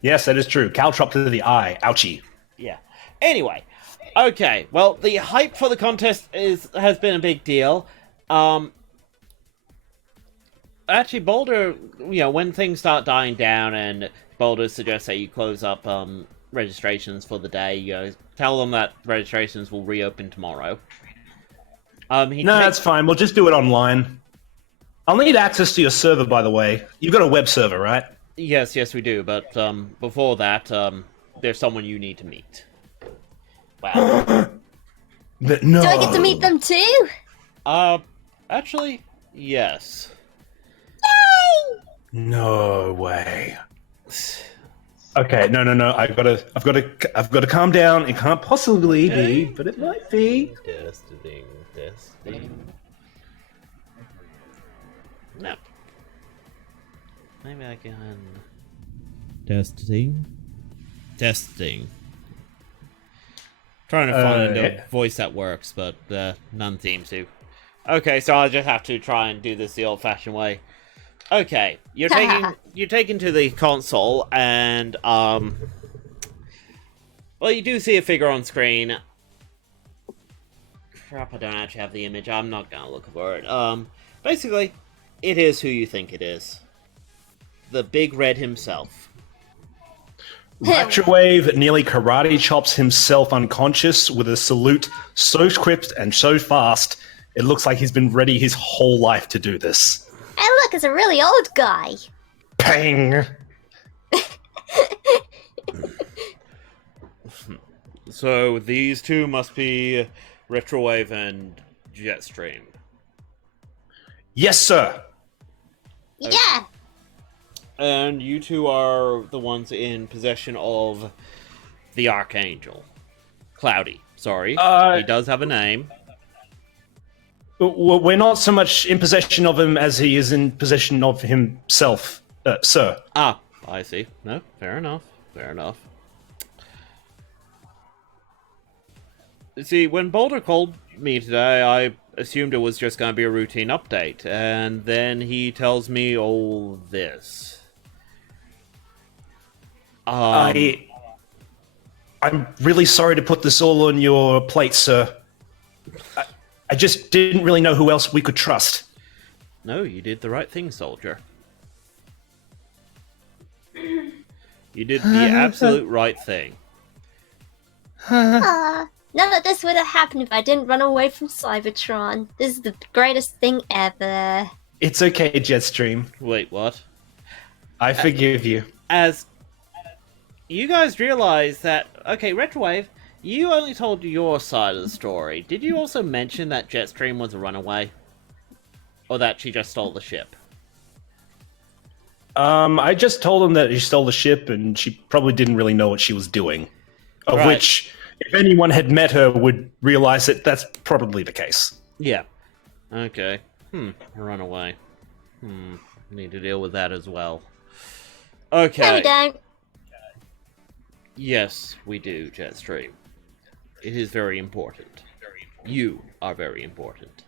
Yes, that is true. Caltrop to the eye. Ouchie. Yeah. Anyway. Okay. Well, the hype for the contest has been a big deal. Actually, Boulder, when things start dying down and Boulder suggests that you close up registrations for the day, tell them that registrations will reopen tomorrow. That's fine. We'll just do it online. I'll need access to your server, by the way. You've got a web server, right? Yes, we do. But before that, there's someone you need to meet. Wow. No. Do I get to meet them too? Actually, yes. Yay! No way. Okay, no. I've got to calm down. It can't possibly be, but it might be. Testing. No. Maybe I can. Testing. Trying to find a voice that works, but none seems to. Okay, so I'll just have to try and do this the old-fashioned way. Okay, you're taken to the console, and well, you do see a figure on screen. Crap, I don't actually have the image. I'm not gonna look for it. Basically, it is who you think it is. The Big Red himself. Retrowave nearly karate chops himself unconscious with a salute so crisp and so fast, it looks like he's been ready his whole life to do this. Hey, look, it's a really old guy. Pang! So these two must be Retrowave and JetStream. Yes, sir. Yeah. And you two are the ones in possession of the Archangel. Cloudy, sorry. He does have a name. We're not so much in possession of him as he is in possession of himself, sir. Ah, I see. No, fair enough. Fair enough. See, when Boulder called me today, I assumed it was just going to be a routine update, and then he tells me all this. I'm really sorry to put this all on your plate, sir. I just didn't really know who else we could trust. No, you did the right thing, soldier. You did the absolute right thing. None of this would have happened if I didn't run away from Cybertron. This is the greatest thing ever. It's okay, Jetstream. Wait, what? I forgive you. As you guys realize that, okay, Retrowave, you only told your side of the story. Did you also mention that JetStream was a runaway? Or that she just stole the ship? I just told him that she stole the ship and she probably didn't really know what she was doing. Of Right. which, if anyone had met her, would realize that that's probably the case. Yeah. Okay. A runaway. Need to deal with that as well. Okay. No, we don't. Yes, we do, Jetstream. It is very important. You are very important.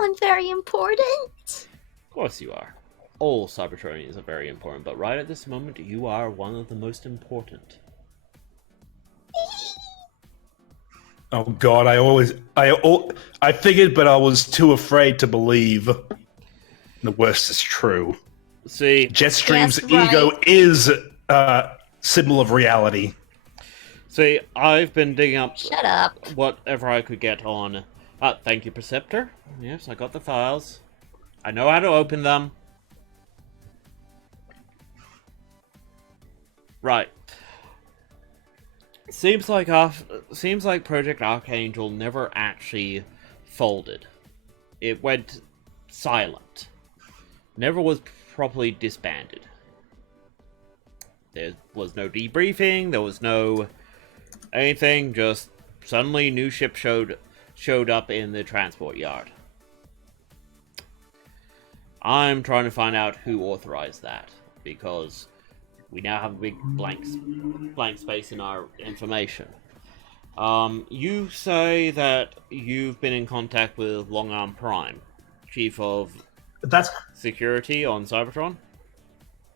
I'm very important. Of course you are. All Cybertronians are very important, but right at this moment, you are one of the most important. Oh God, I figured, but I was too afraid to believe. The worst is true. See, Jetstream's Yes, right. ego is a symbol of reality. I've been digging up Shut up. whatever I could get on. Thank you, Preceptor. Yes, I got the files. I know how to open them. Right. Seems like Project Archangel never actually folded. It went silent. Never was properly disbanded. There was no debriefing, there was no anything, just suddenly new ship showed up in the transport yard. I'm trying to find out who authorized that, because we now have a big blank space in our information. You say that you've been in contact with Long Arm Prime, Chief of That's Security on Cybertron?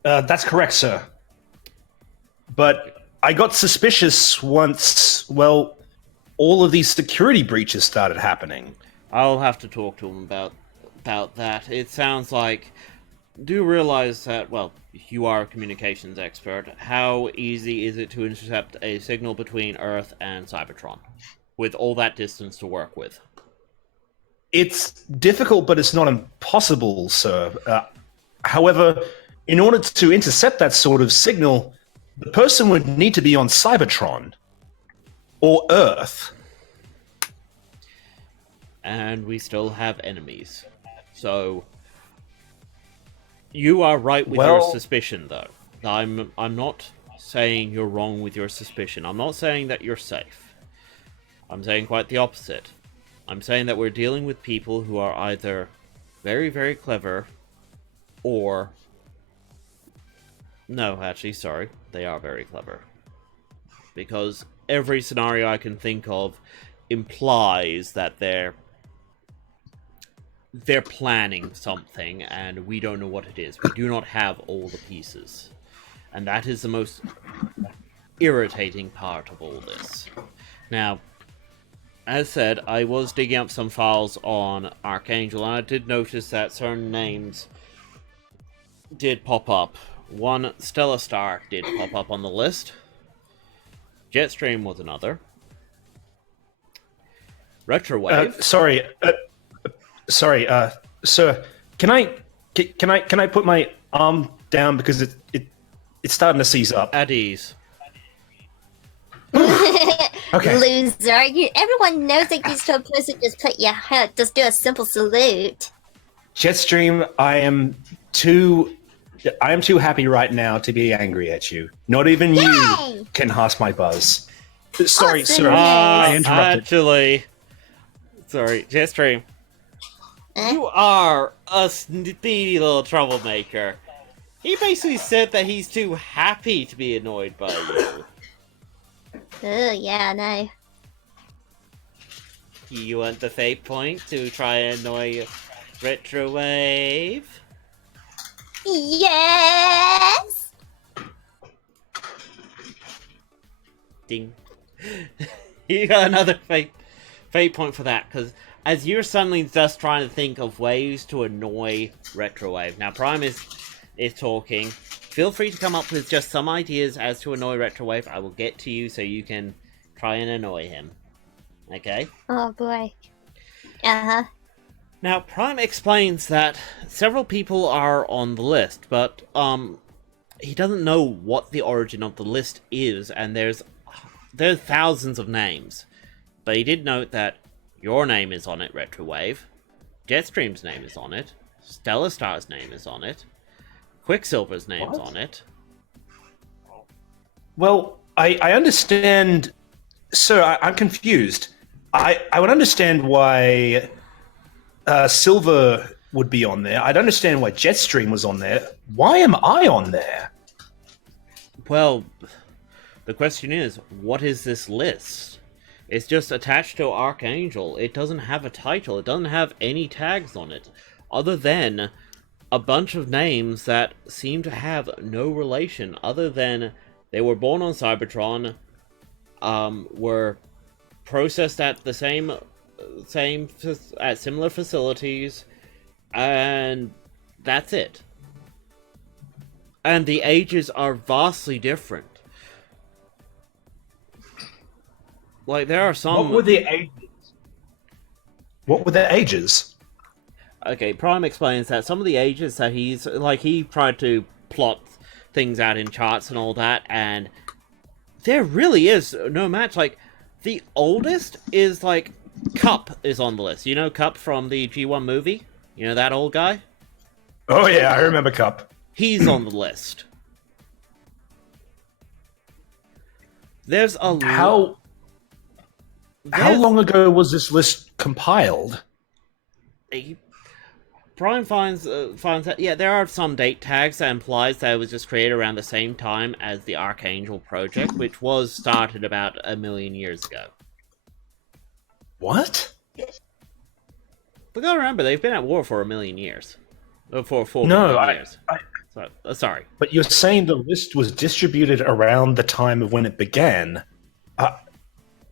that's correct, sir. But I got suspicious once, well, all of these security breaches started happening. I'll have to talk to him about that. It sounds like... Do realize that, well, you are a communications expert. How easy is it to intercept a signal between Earth and Cybertron? With all that distance to work with. It's difficult, but it's not impossible, sir. However, in order to intercept that sort of signal, the person would need to be on Cybertron. Or Earth. And we still have enemies. So... You are right with your suspicion, though. I'm not saying you're wrong with your suspicion. I'm not saying that you're safe. I'm saying quite the opposite. I'm saying that we're dealing with people who are either very, very clever, or... No, actually, sorry. They are very clever. Because every scenario I can think of implies that they're they're planning something, and we don't know what it is. We do not have all the pieces. And that is the most irritating part of all this. Now, as said, I was digging up some files on Archangel, and I did notice that certain names did pop up. One, Stellar Star, did pop up on the list. JetStream was another. Retrowave. Sorry, sir. Can I put my arm down because it's starting to seize up. At ease. Okay. Loser. Everyone knows that you're supposed to just do a simple salute. JetStream, I am too happy right now to be angry at you. Not even you can harsh my buzz. Sorry, Awesome. sir. I interrupted. Actually, sorry, JetStream. You are a speedy little troublemaker. He basically said that he's too happy to be annoyed by you. Oh, yeah, no. You want the fate point to try and annoy Retrowave? Yes! Ding. You got another fate point for that, because as you're suddenly just trying to think of ways to annoy Retrowave. Now, Prime is talking. Feel free to come up with just some ideas as to annoy Retrowave. I will get to you so you can try and annoy him. Okay? Oh, boy. Uh-huh. Now, Prime explains that several people are on the list, but, he doesn't know what the origin of the list is, and there's thousands of names. But he did note that your name is on it, Retrowave. JetStream's name is on it. Stellar Star's name is on it. Quicksilver's name's on it. Well, I understand. Sir, I'm confused. I would understand why Silver would be on there. I'd understand why JetStream was on there. Why am I on there? Well, the question is, what is this list? It's just attached to Archangel. It doesn't have a title. It doesn't have any tags on it, other than a bunch of names that seem to have no relation, other than they were born on Cybertron, were processed at the same at similar facilities, and that's it. And the ages are vastly different. Like, there are some... What were the ages? What were the ages? Okay, Prime explains that some of the ages that he's... Like, he tried to plot things out in charts and all that, and there really is no match. Like, the oldest is, like, Cup is on the list. You know Cup from the G1 movie? You know that old guy? Oh yeah, I remember Cup. He's on the list. There's a... How long ago was this list compiled? Prime finds that, yeah, there are some date tags that implies that it was just created around the same time as the Archangel project, which was started about 1 million years ago. What? But gotta remember, they've been at war for 1 million years. For 4 million years. Sorry. But you're saying the list was distributed around the time of when it began.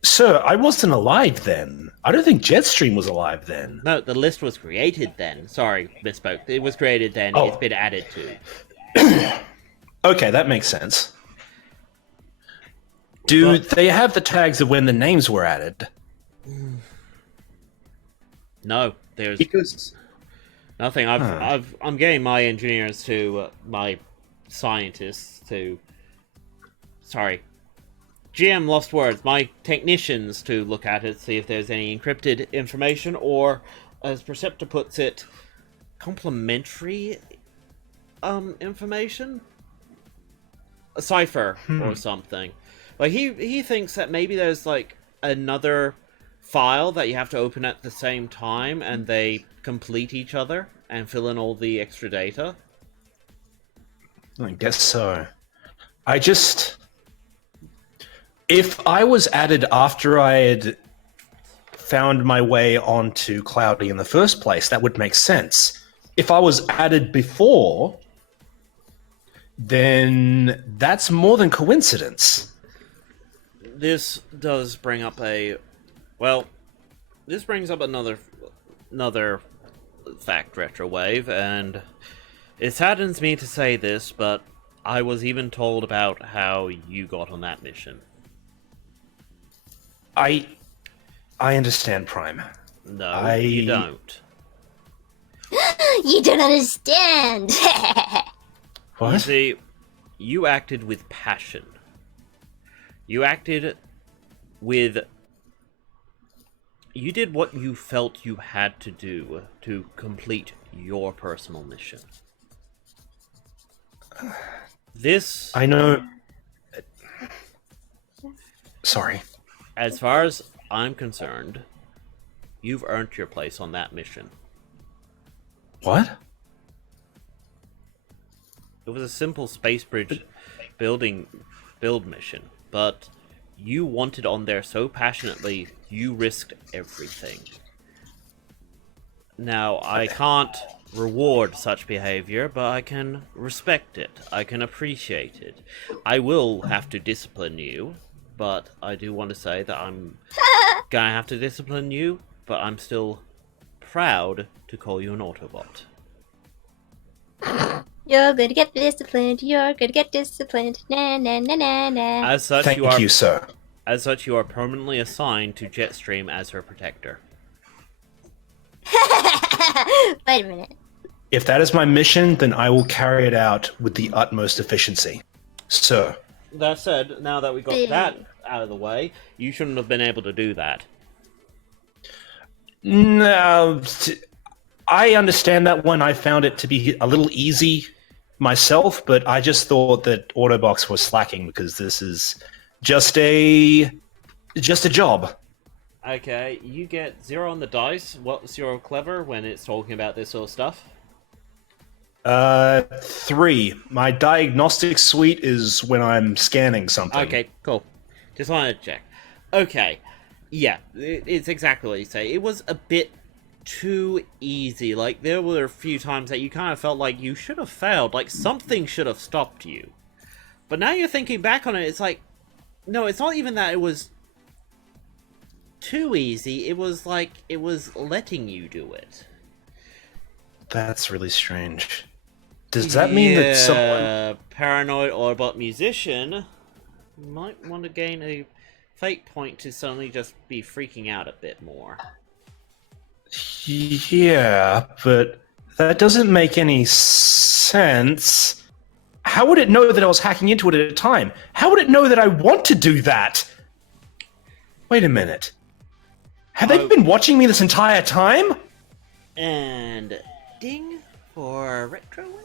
Sir, I wasn't alive then. I don't think JetStream was alive then. No, the list was created then. Sorry, misspoke. It was created then. Oh. It's been added to. Okay, that makes sense. Do they have the tags of when the names were added? No, there's Because nothing. I'm getting my engineers to my scientists to. Sorry. GM lost words. My technicians to look at it, see if there's any encrypted information, or, as Perceptor puts it, complementary information? A cipher or something. Like, he thinks that maybe there's, like, another file that you have to open at the same time, and they complete each other and fill in all the extra data. I guess so. If I was added after I had found my way onto Cloudy in the first place. That would make sense. If I was added before, then that's more than coincidence. This does bring up this brings up another fact, Retrowave, and it saddens me to say this, but I was even told about how you got on that mission. I understand, Prime. No, you don't. You don't understand. What? You see, you acted with passion. You acted with... You did what you felt you had to do to complete your personal mission. This... I know... Sorry. As far as I'm concerned, you've earned your place on that mission. What? It was a simple space bridge build mission, but you wanted on there so passionately, you risked everything. Now, I can't reward such behavior, but I can respect it. I can appreciate it. I will have to discipline you, but I do want to say that I'm gonna have to discipline you, but I'm still proud to call you an Autobot. You're gonna get disciplined. You're gonna get disciplined. Na na na na na. As such, Thank you, sir. As such, you are permanently assigned to JetStream as her protector. Wait a minute. If that is my mission, then I will carry it out with the utmost efficiency. Sir. That said, now that we got that out of the way, you shouldn't have been able to do that. No, I understand that one. I found it to be a little easy myself, but I just thought that Autobox was slacking because this is just a job. Okay, you get 0 on the dice. What's your clever when it's talking about this sort of stuff? 3. My diagnostic suite is when I'm scanning something. Okay, cool. Just wanted to check. Okay, yeah, it's exactly what you say. It was a bit too easy. Like, there were a few times that you kind of felt like you should have failed. Like, something should have stopped you. But now you're thinking back on it, it's like, no, it's not even that it was too easy. It was like, it was letting you do it. That's really strange. Does that mean that someone... Paranoid Autobot musician might want to gain a fate point to suddenly just be freaking out a bit more. Yeah, but that doesn't make any sense. How would it know that I was hacking into it at a time? How would it know that I want to do that? Wait a minute. Have they been watching me this entire time? And ding for Retrowave.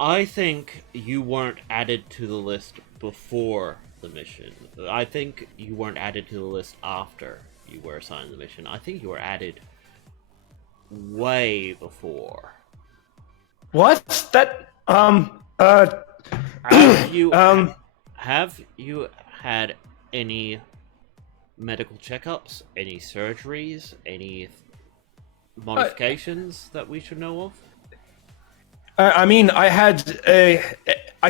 I think you weren't added to the list before the mission. I think you weren't added to the list after you were assigned the mission. I think you were added way before. What? That, Have you had any medical checkups, any surgeries, any modifications that we should know of? I mean, I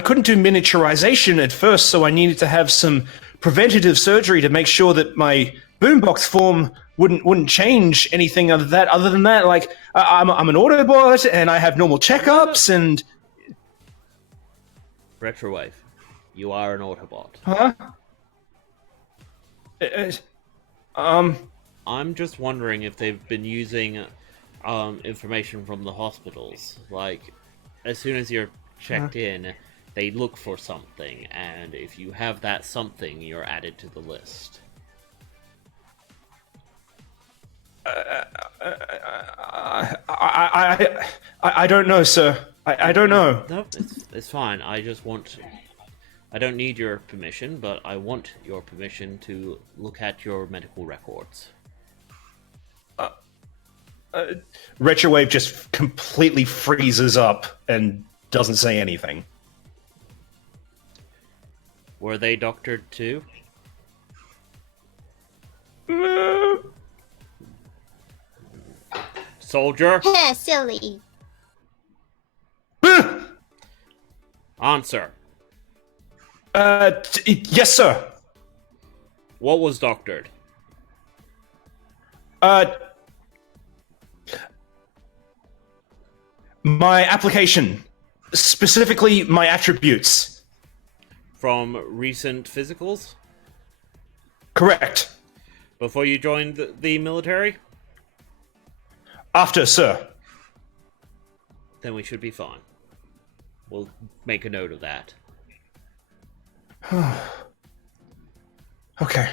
couldn't do miniaturization at first, so I needed to have some preventative surgery to make sure that my boombox form wouldn't change anything other than that. Like, I'm an Autobot, and I have normal checkups, and... Retrowave, you are an Autobot. Huh? I'm just wondering if they've been using information from the hospitals. Like, as soon as you're checked in, they look for something, and if you have that something, you're added to the list. I don't know, sir. I don't know. No, it's fine. I don't need your permission, but I want your permission to look at your medical records. Retrowave just completely freezes up and doesn't say anything. Were they doctored too? Soldier, Heh, silly. answer. Yes, sir. What was doctored? My application, specifically my attributes. From recent physicals? Correct. Before you joined the military? After, sir. Then we should be fine. We'll make a note of that. Okay.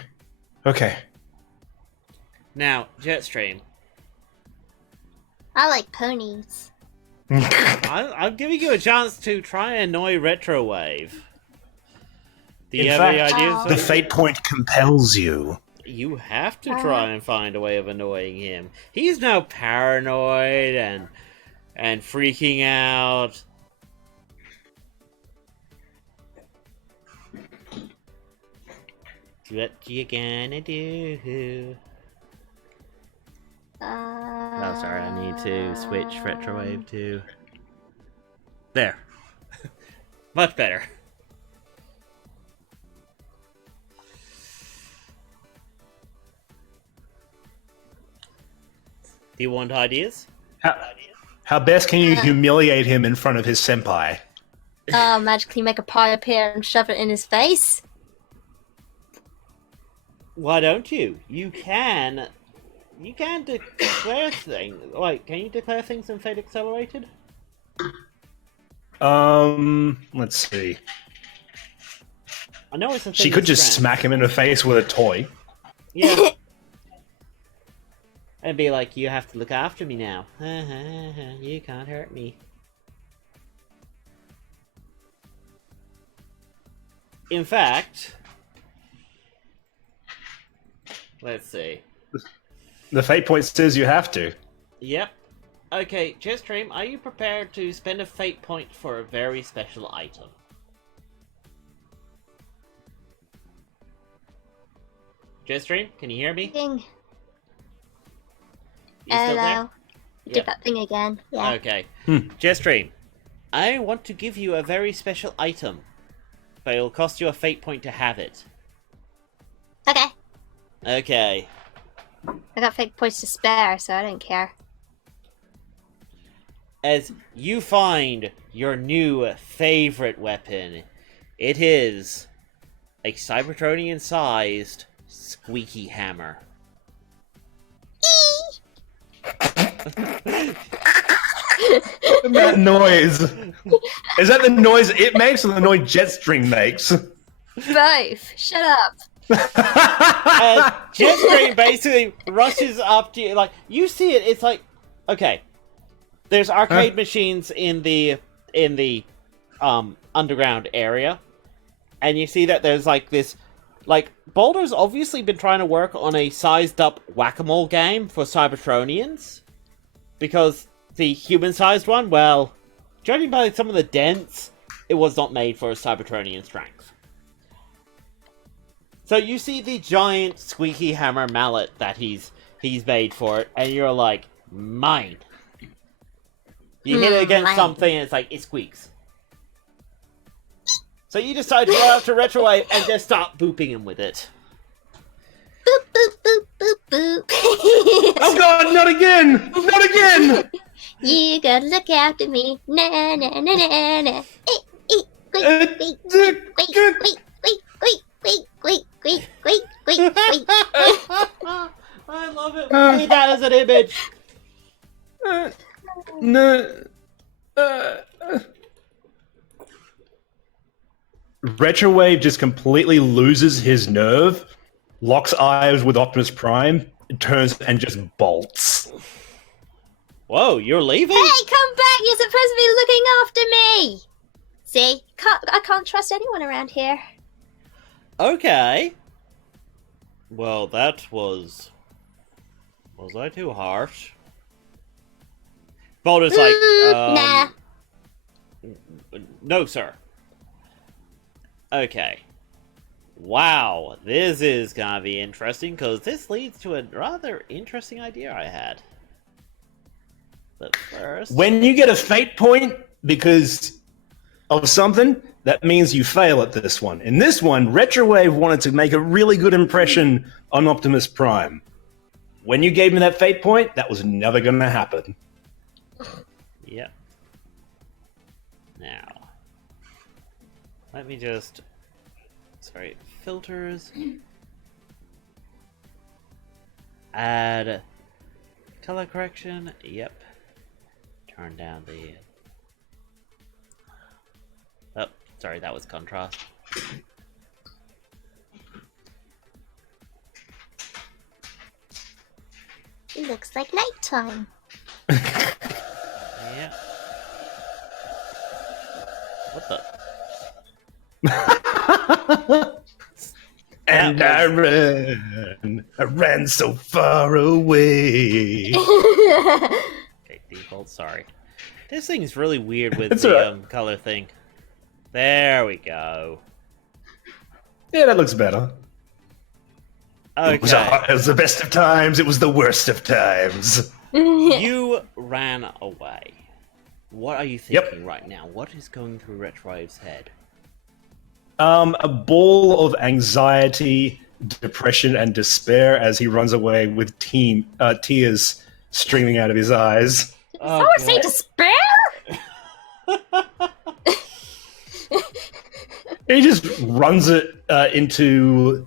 Okay. Now, JetStream, I like ponies. I'm giving you a chance to try and annoy Retrowave. Do you In have any fact, ideas? the fate point compels you. You have to try and find a way of annoying him. He's now paranoid and freaking out. What you gonna do? Oh, sorry, I need to switch Retrowave to... There. Much better. Do you want ideas? How best can you humiliate him in front of his senpai? Magically make a pie appear and shove it in his face. Why don't you? You can declare things. Wait, can you declare things in Fate Accelerated? Let's see. I know it's a thing. She could with just strength. smack him in the face with a toy. Yeah. And be like, you have to look after me now. You can't hurt me. In fact, let's see. The fate point says you have to. Yep. Okay, JetStream, are you prepared to spend a fate point for a very special item? JetStream, can you hear me? Ding. You still there? Hello. Did Yep. that thing again. Yeah. Okay. JetStream, I want to give you a very special item, but it'll cost you a fate point to have it. Okay. Okay. I got fake points to spare, so I don't care. As you find your new favorite weapon, it is a Cybertronian-sized squeaky hammer. That noise. Is that the noise it makes or the noise Jetstream makes? Both. Shut up. JetStream basically rushes up to you, like, you see it, it's like, okay, there's arcade machines in the underground area, and you see that there's like this, like, Boulder's obviously been trying to work on a sized up whack-a-mole game for Cybertronians, because the human-sized one, well, judging by some of the dents, it was not made for a Cybertronian strength. So you see the giant squeaky hammer mallet that he's made for it, and you're like, mine. You hit it against mine. something, and it's like, it squeaks. So you decide to go out to Retrowave and just start booping him with it. Boop, boop, boop, boop, boop. Oh god, not again! Not again! You gotta look after me. Na na na na na. Squeak, squeak, squeak, squeak, squeak, squeak, squeak, squeak, squeak, squeak, squeak, squeak, squeak. I love it. We need that as an image. No. Retrowave just completely loses his nerve, locks eyes with Optimus Prime, turns and just bolts. Whoa, you're leaving? Hey, come back! You're supposed to be looking after me. See, I can't trust anyone around here. Okay. Well, that was... Was I too harsh? Boulder's like, Nah. No, sir. Okay. Wow, this is gonna be interesting, because this leads to a rather interesting idea I had. But first... When you get a fate point because of something, that means you fail at this one. In this one, Retrowave wanted to make a really good impression on Optimus Prime. When you gave me that fate point, that was never going to happen. Yep. Now, let me just... Sorry, filters. Add color correction. Yep. Turn down the... Oh, sorry, that was contrast. It looks like nighttime. Yeah. What the? And I ran so far away. Okay, default, sorry. This thing's really weird with It's the alright. color thing. There we go. Yeah, that looks better. Okay. It was the best of times, it was the worst of times. You ran away. What are you Yep. thinking right now? What is going through Retrowave's head? A ball of anxiety, depression, and despair as he runs away with tears streaming out of his eyes. Oh, Someone say despair? He just runs it into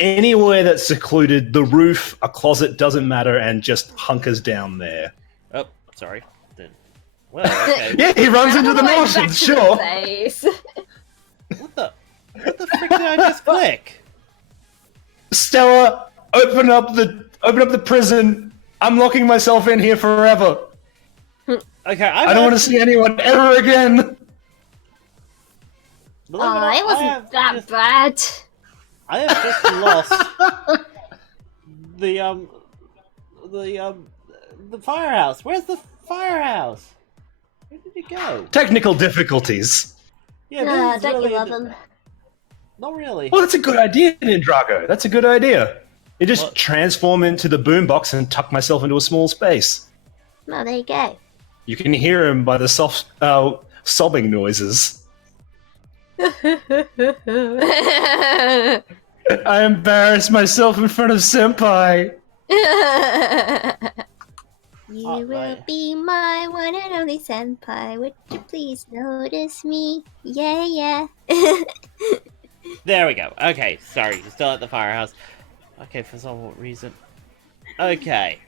anywhere that's secluded, the roof, a closet, doesn't matter, and just hunkers down there. Oh, sorry. Then. Well, okay. Yeah, he runs into the How do I get back mountains, to the sure. place? What the frick did I just click? Stella, open up the prison. I'm locking myself in here forever. Okay, I don't want to see anyone ever again. It wasn't that bad. I have just lost the firehouse. Where's the firehouse? Where did it go? Technical difficulties. Yeah, this is Don't really you love them? Not really. Well, that's a good idea, Ninjago. That's a good idea. You just What? transform into the boombox and tuck myself into a small space. Well, there you go. You can hear him by the soft sobbing noises. I embarrassed myself in front of Senpai. You Oh, will right. be my one and only senpai. Would you please notice me? Yeah, yeah. There we go. Okay, sorry, you're still at the firehouse. Okay, for some reason. Okay.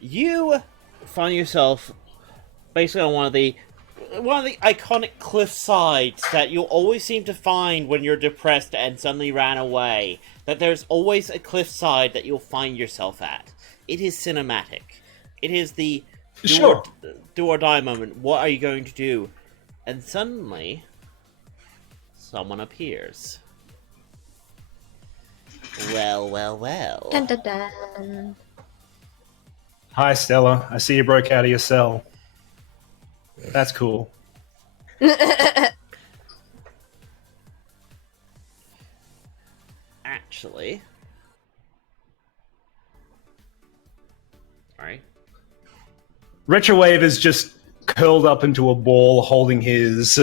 You find yourself basically on one of the iconic cliff sides that you'll always seem to find when you're depressed and suddenly ran away. That there's always a cliff side that you'll find yourself at. It is cinematic. It is the Sure. do or die moment. What are you going to do? And suddenly, someone appears. Well, well, well. Dun dun dun. Hi, Stella. I see you broke out of your cell. That's cool. Actually... Sorry. Retrowave is just curled up into a ball, holding his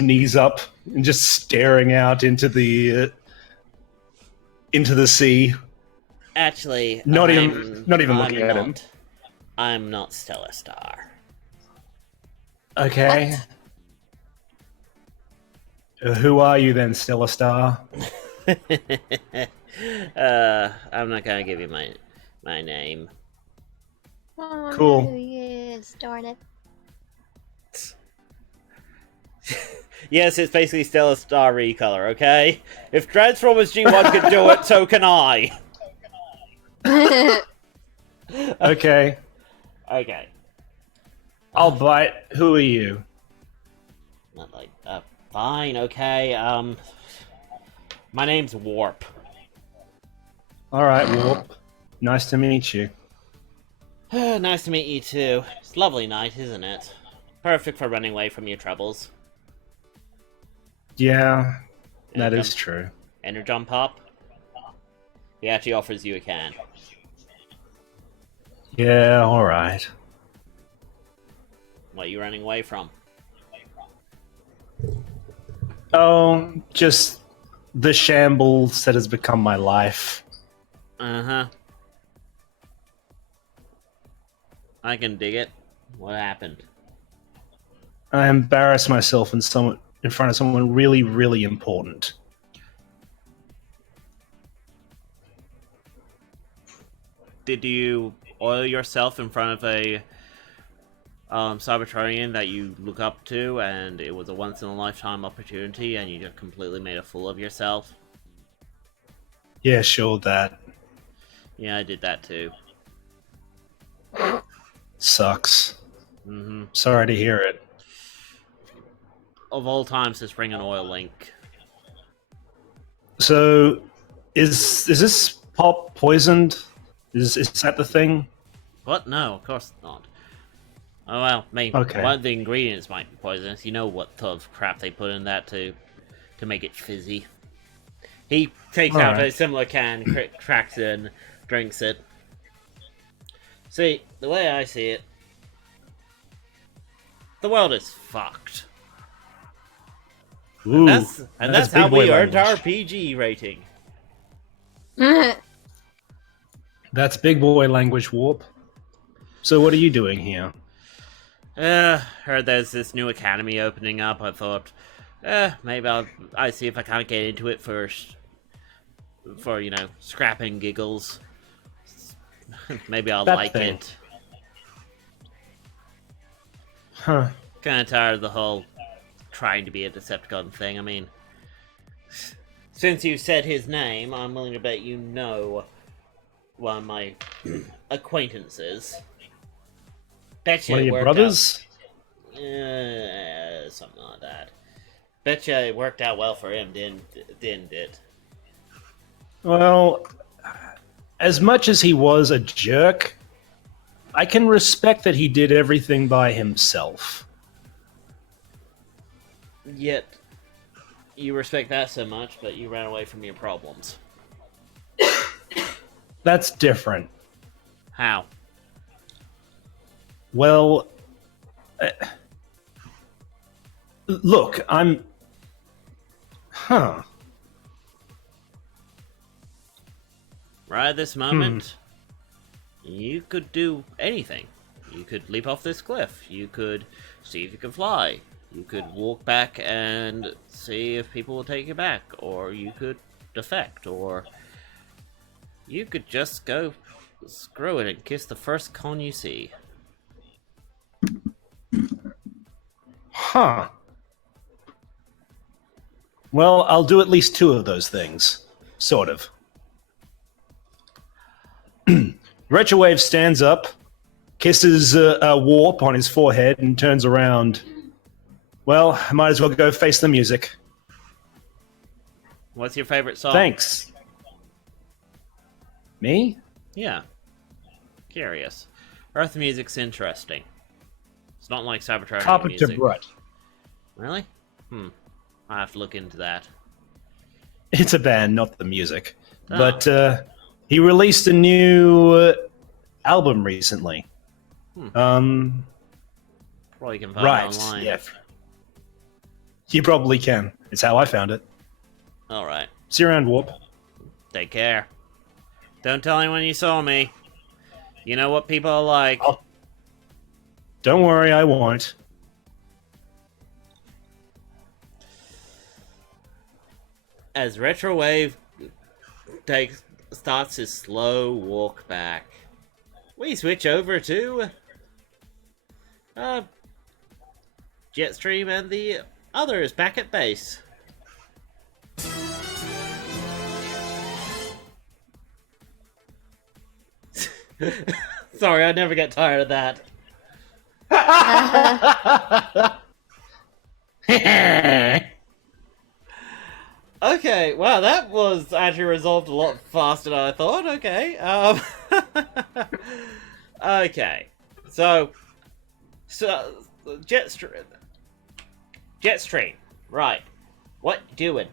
knees up and just staring out into the sea. Actually, Not even looking at him. I'm not Stellar Star. Okay. Who are you then, Stellar Star? I'm not gonna give you my name. Oh, Cool. no, yes, darn it. Yes, it's basically Stellar Star recolor, okay? If Transformers G1 could do it, so can I. Okay. Okay. I'll bite. Who are you? Not like, fine, okay, my name's Warp. Alright, Warp. Nice to meet you. Nice to meet you too. It's a lovely night, isn't it? Perfect for running away from your troubles. Yeah, that Okay. is true. Energon Pop. He actually offers you a can. Yeah, alright. What are you running away from? Oh, just the shambles that has become my life. Uh-huh. I can dig it. What happened? I embarrassed myself in front of someone really, really important. Did you oil yourself in front of a Cybertronian that you look up to, and it was a once-in-a-lifetime opportunity, and you just completely made a fool of yourself? Yeah, sure, that Yeah, I did that too. sucks. Mm-hmm. Sorry to hear it. Of all times to spring an oil link. So, is this pop poisoned? Is that the thing? What? No, of course not. Oh well, maybe Okay. one of the ingredients might be poisonous. You know what sort of crap they put in that to make it fizzy. He takes out a similar can, cracks it, and drinks it. See, the way I see it, the world is fucked. Ooh, And that's how big boy we earned language. our PG rating. That's big boy language, Warp. So what are you doing here? Heard there's this new academy opening up. I thought, maybe I see if I can't get into it first. For, you know, scrapping giggles. Maybe I'll That like thing. it. Huh. Kinda tired of the whole trying to be a Decepticon thing. I mean, since you said his name, I'm willing to bet you know one of my acquaintances. Bet you One of it your worked brothers? out. Something like that. Bet you it worked out well for him, didn't it? Well, as much as he was a jerk, I can respect that he did everything by himself. Yet, you respect that so much, but you ran away from your problems. That's different. How? Well, look, I'm... Huh. Right at this moment, you could do anything. You could leap off this cliff. You could see if you can fly. You could walk back and see if people will take you back. Or you could defect. Or you could just go screw it and kiss the first con you see. Huh. Well, I'll do at least two of those things. Sort of. Retrowave stands up, kisses a warp on his forehead, and turns around. Well, I might as well go face the music. What's your favorite song? Thanks. Me? Yeah. Curious. Earth music's interesting. It's not like Cybertronian Carpenter music. Brut. Really? I have to look into that. It's a band, not the music. Oh. But he released a new album recently. Probably can find Right. it online. Yeah. You probably can. It's how I found it. Alright. See you around, Warp. Take care. Don't tell anyone you saw me. You know what people are like. Oh. Don't worry, I won't. As Retrowave starts his slow walk back, we switch over to JetStream and the others back at base. Sorry, I never get tired of that. Okay, wow, that was actually resolved a lot faster than I thought. Okay, okay, so Jetstream, right? What you doing?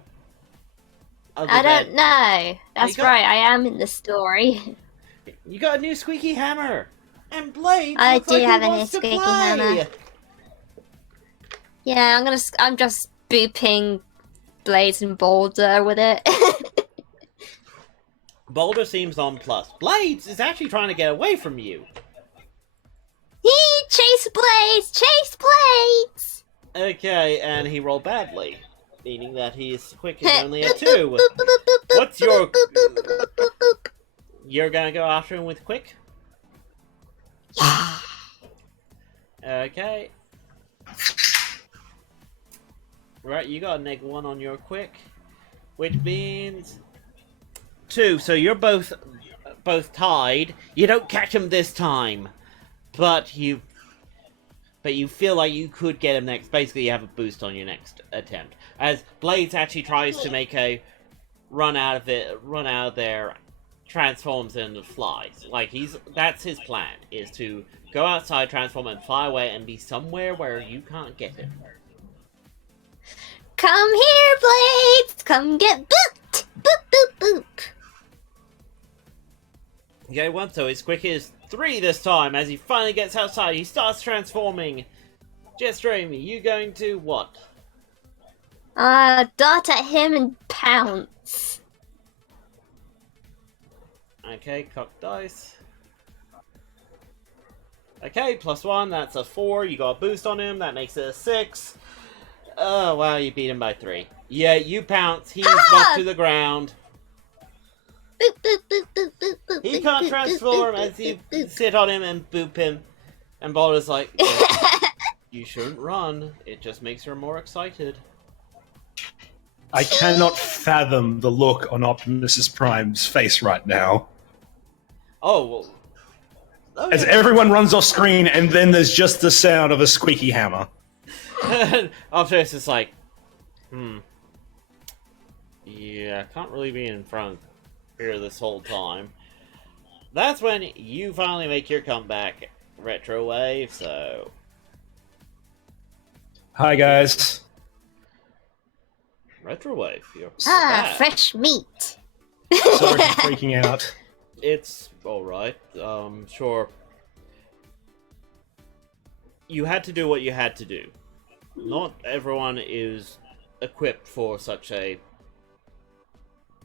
I don't know. That's got- right, I am in the story. You got a new squeaky hammer, and Blades I looks do like have he a new wants to squeaky play. hammer. Yeah, I'm just booping Blades and Boulder with it. Boulder seems nonplussed. Blades is actually trying to get away from you. Chase Blades! Chase Blades! Okay, and he rolled badly, meaning that his quick is only a 2. What's your... You're gonna go after him with quick? Yeah. Okay. Right, you got a -1 on your quick, which means 2. So you're both tied. You don't catch him this time, but you feel like you could get him next. Basically, you have a boost on your next attempt. As Blades actually tries to make a run out of there, transforms and flies. Like that's his plan, is to go outside, transform, and fly away, and be somewhere where you can't get him. Come here, Blades! Come get booped! Boop, boop, boop. Okay, so his quick is 3 this time. As he finally gets outside, he starts transforming. JetStream, you going to what? Dart at him and pounce. Okay, cock dice. Okay, +1, that's a 4. You got a boost on him, that makes it a 6. Oh, wow, you beat him by 3. Yeah, you pounce, he's knocked to the ground. Boop, boop, boop, boop, boop, boop, He boop, can't boop, transform boop, as boop, you boop, boop. sit on him and boop him. And Boulder's like, you shouldn't run, it just makes her more excited. I cannot fathom the look on Optimus Prime's face right now. Oh, well. Oh, As yeah. everyone runs off screen, and then there's just the sound of a squeaky hammer. Optimus is like, yeah, I can't really be in front here this whole time. That's when you finally make your comeback, Retro Wave, so... Hi, guys. Retro Wave, you're back. Fresh meat. Sorry for freaking out. It's alright, sure. You had to do what you had to do. Not everyone is equipped for such a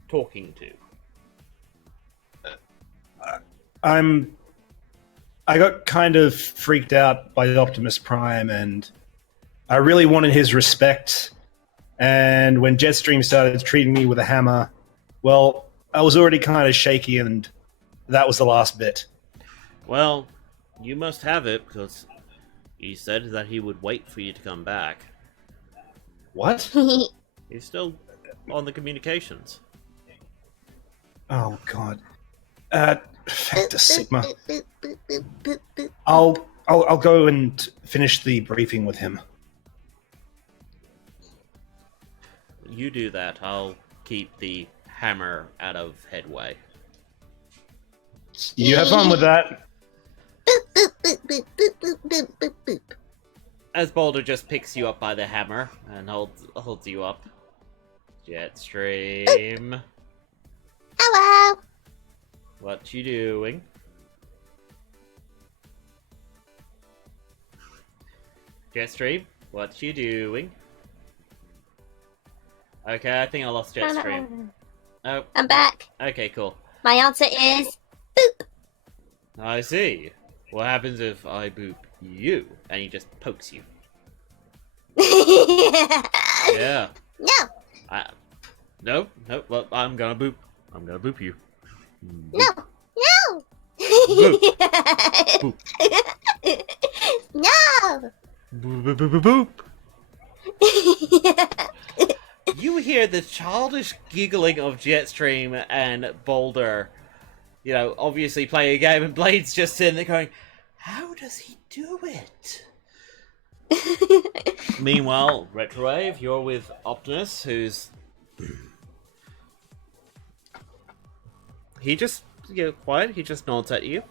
talking to. I got kind of freaked out by Optimus Prime, and I really wanted his respect. And when JetStream started treating me with a hammer, well, I was already kind of shaky, and that was the last bit. Well, you must have it, because he said that he would wait for you to come back. What? He's still on the communications. Oh, God. Factor Sigma. Boop, boop, boop, boop, boop, boop. I'll go and finish the briefing with him. You do that, I'll keep the hammer out of headway. You have fun with that. Boop, boop, boop, boop, boop, boop, boop, boop, boop. As Boulder just picks you up by the hammer and holds you up. Jetstream, Hello. what you doing? Jetstream, what you doing? Okay, I think I lost Jetstream. Oh, I'm back. okay, cool. My answer is boop. I see. What happens if I boop you? And he just pokes you. Yeah. No, No. Well, I'm gonna boop you. no, no. Boop. Boop. No. Boop, boop, boop, boop. You hear the childish giggling of Jetstream and Boulder. You know, obviously playing a game, and Blade's just sitting there going, how does he do it? Meanwhile, Retrowave, you're with Optimus, who's... He just, quiet, he just nods at you.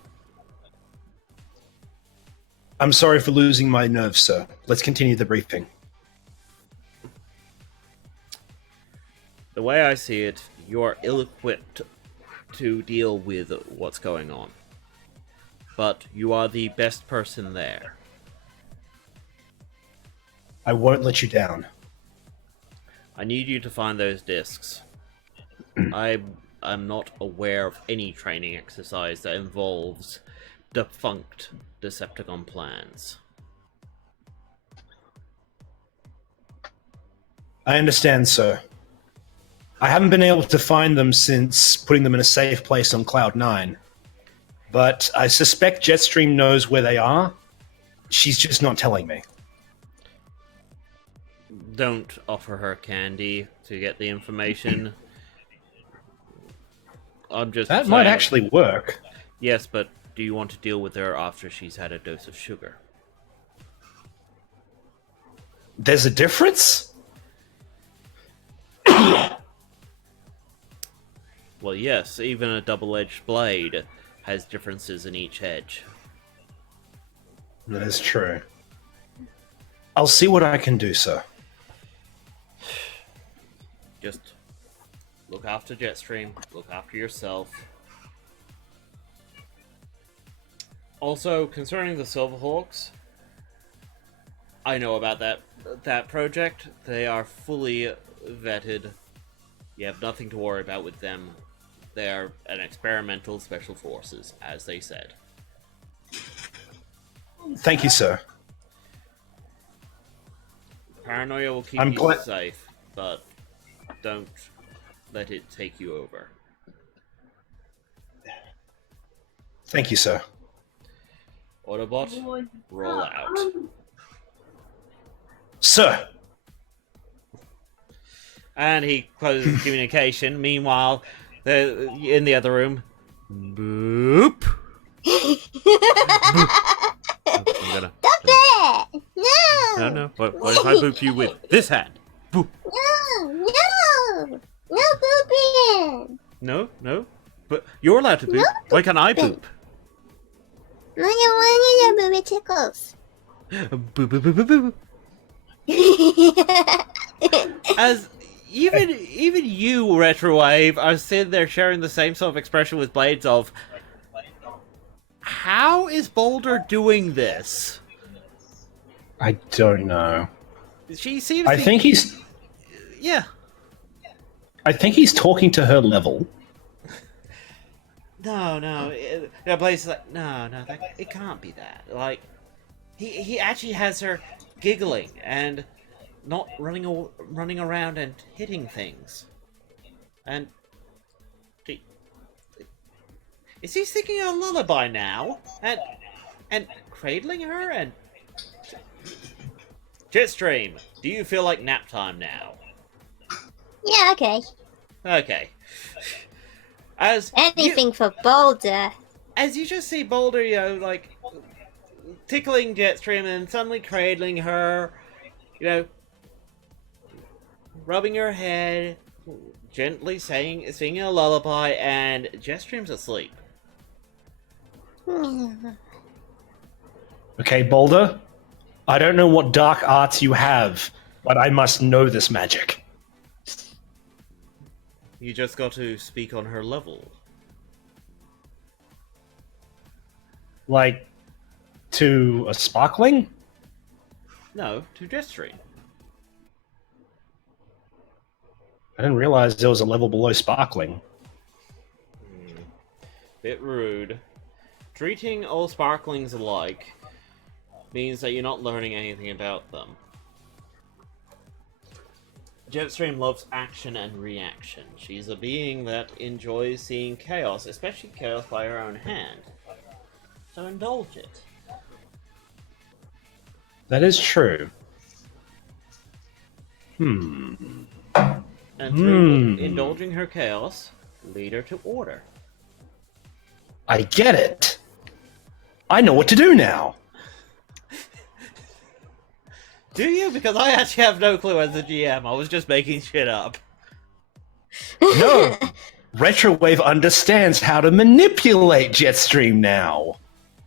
I'm sorry for losing my nerves, sir. Let's continue the briefing. The way I see it, you're ill-equipped to deal with what's going on. But you are the best person there. I won't let you down. I need you to find those discs. I'm not aware of any training exercise that involves defunct Decepticon plans. I understand, sir. I haven't been able to find them since putting them in a safe place on Cloud 9. But I suspect JetStream knows where they are. She's just not telling me. Don't offer her candy to get the information. I'm just That saying, might actually work. Yes, but do you want to deal with her after she's had a dose of sugar? There's a difference? Well, yes, even a double-edged blade has differences in each edge. That is true. I'll see what I can do, sir. Just look after JetStream, look after yourself. Also, concerning the Silverhawks, I know about that project. They are fully vetted. You have nothing to worry about with them. They are an experimental special forces, as they said. Thank you, sir. Paranoia will keep I'm you glad- safe, but don't let it take you over. Thank you, sir. Autobot, roll out. Sir! And he closes communication. Meanwhile, in the other room, boop. I'm gonna. Stop it! No! No. What if I boop you with this hand? Boop. No! No booping! No. But you're allowed to boop. No Why can't I boop? I don't want you to boop, it tickles. Boop, boop, boop, boop, boop. As even you, Retrowave, are sitting there sharing the same sort of expression with Blades of, how is Boulder doing this? I don't know. She seems I to... think he's Yeah. talking to her level. No. Blaze is like, no, it can't be that. Like, he actually has her giggling and not running around and hitting things. And is he singing a lullaby now? And cradling her? And JetStream, do you feel like nap time now? Yeah, okay. Okay. As Anything for Boulder. as you just see Boulder, like tickling JetStream and suddenly cradling her, rubbing her head, gently singing a lullaby, and JetStream's asleep. Okay, Boulder? I don't know what dark arts you have, but I must know this magic. You just got to speak on her level. Like, to a sparkling? No, to JetStream. I didn't realize there was a level below sparkling. Bit rude. Treating all sparklings alike means that you're not learning anything about them. JetStream loves action and reaction. She's a being that enjoys seeing chaos, especially chaos by her own hand. So indulge it. That is true. And through indulging her chaos, lead her to order. I get it. I know what to do now. Do you? Because I actually have no clue as a GM. I was just making shit up. No. Retrowave understands how to manipulate JetStream now.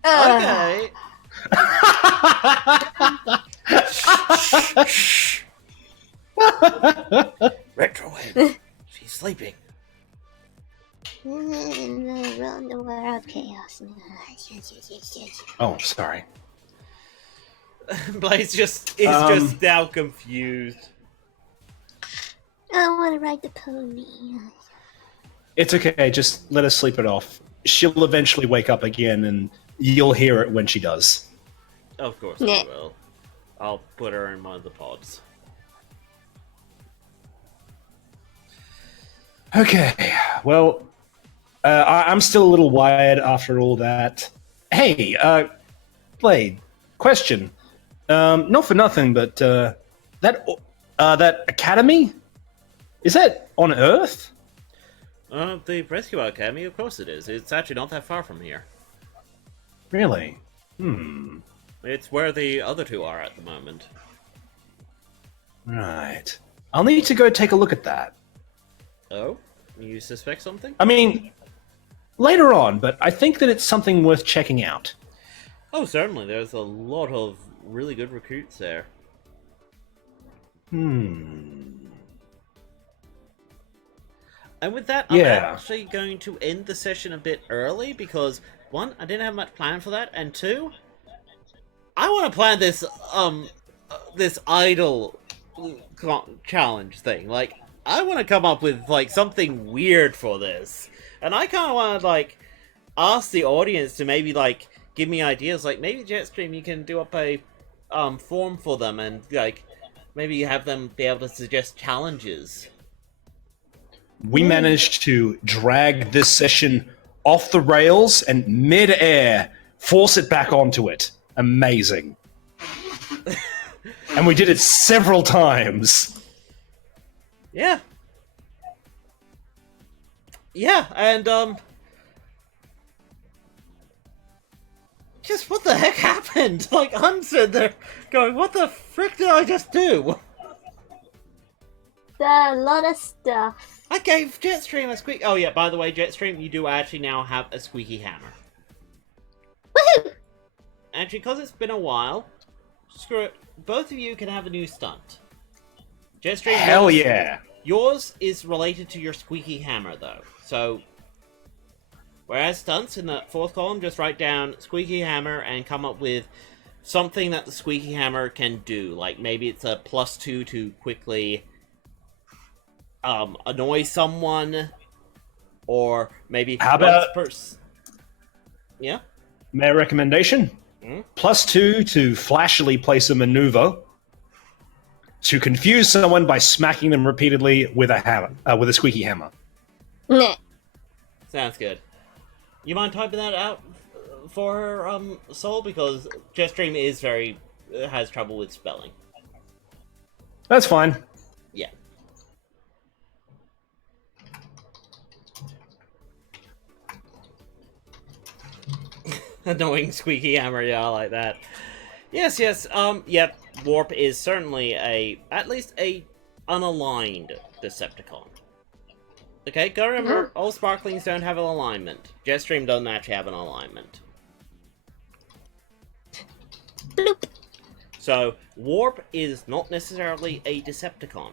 Okay. Retrowave, yes. Oh, sorry. Blaze just just now confused. I want to ride the pony. It's okay. Just let her sleep it off. She'll eventually wake up again, and you'll hear it when she does. Of course Nah. I will. I'll put her in one of the pods. Okay. Well, I'm still a little wired after all that. Hey, Blade. Question. Not for nothing, but that academy, is that on Earth? The Rescue Academy, of course it is. It's actually not that far from here. Really? It's where the other two are at the moment. Right. I'll need to go take a look at that. Oh? You suspect something? I mean, later on, but I think that it's something worth checking out. Oh, certainly. There's a lot of really good recruits there. Hmm. And with that, I'm Yeah. actually going to end the session a bit early because, one, I didn't have much plan for that, and two, I want to plan this, this idol challenge thing. Like, I want to come up with, like, something weird for this. And I kind of want to, like, ask the audience to maybe, like, give me ideas. Like, maybe JetStream, you can do up a, form for them and, like, maybe have them be able to suggest challenges. We managed to drag this session off the rails and mid-air force it back onto it. Amazing. And we did it several times. Yeah. Yeah, and, just what the heck happened? Like, I'm sitting there going, what the frick did I just do? A lot of stuff. I gave JetStream a squeak. Oh, yeah, by the way, JetStream, you do actually now have a squeaky hammer. Woohoo! Actually, because it's been a while, screw it. Both of you can have a new stunt. JetStream, Hell yeah. yours is related to your squeaky hammer, though. So, whereas stunts in the fourth column, just write down squeaky hammer and come up with something that the squeaky hammer can do. Like, maybe it's a +2 to quickly annoy someone, or maybe How about- yeah? My recommendation? +2 to flashily place a maneuver to confuse someone by smacking them repeatedly with a hammer, with a squeaky hammer. Nah. Sounds good. You mind typing that out for her, Soul? Because JetStream is has trouble with spelling. That's fine. Yeah. Annoying squeaky hammer, yeah, I like that. Yes, yep, Warp is certainly at least a unaligned Decepticon. Okay, go remember, all Sparklings don't have an alignment. JetStream doesn't actually have an alignment. Bloop. So, Warp is not necessarily a Decepticon.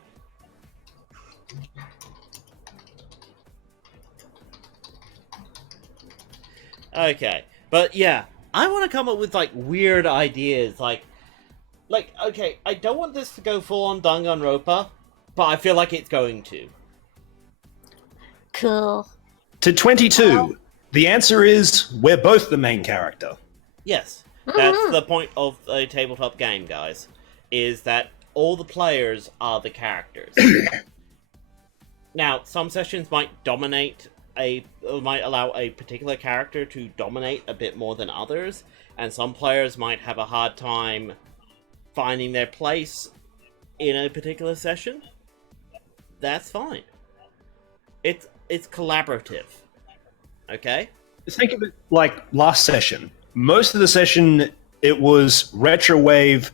Okay, but yeah, I want to come up with, like, weird ideas, like, okay, I don't want this to go full-on Danganronpa, but I feel like it's going to. Cool. To 22, the answer is we're both the main character. Yes, that's the point of a tabletop game, guys, is that all the players are the characters. Now, some sessions might might allow a particular character to dominate a bit more than others, and some players might have a hard time finding their place in a particular session. That's fine. It's collaborative. Okay? Think of it like last session. Most of the session, it was Retrowave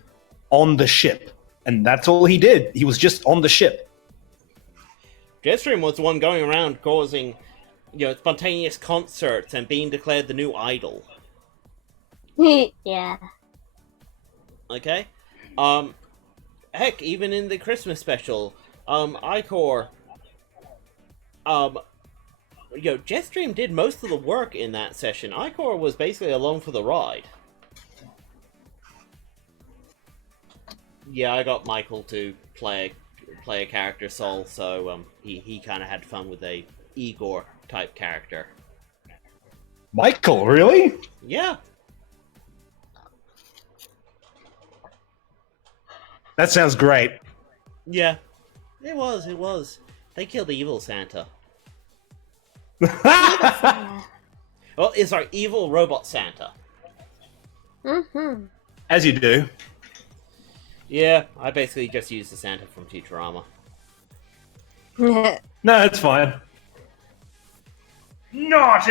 on the ship. And that's all he did. He was just on the ship. JetStream was the one going around causing, spontaneous concerts and being declared the new idol. Yeah. Okay? Heck, even in the Christmas special, Icor, JetStream did most of the work in that session. Icor was basically along for the ride. Yeah, I got Michael to play a character Sol, so he kind of had fun with a Igor type character. Michael, really? Yeah. That sounds great. Yeah. It was. They killed Evil Santa. Well, sorry, Evil Robot Santa. Mm-hmm. As you do. Yeah, I basically just used the Santa from Futurama. No, it's fine. Naughty!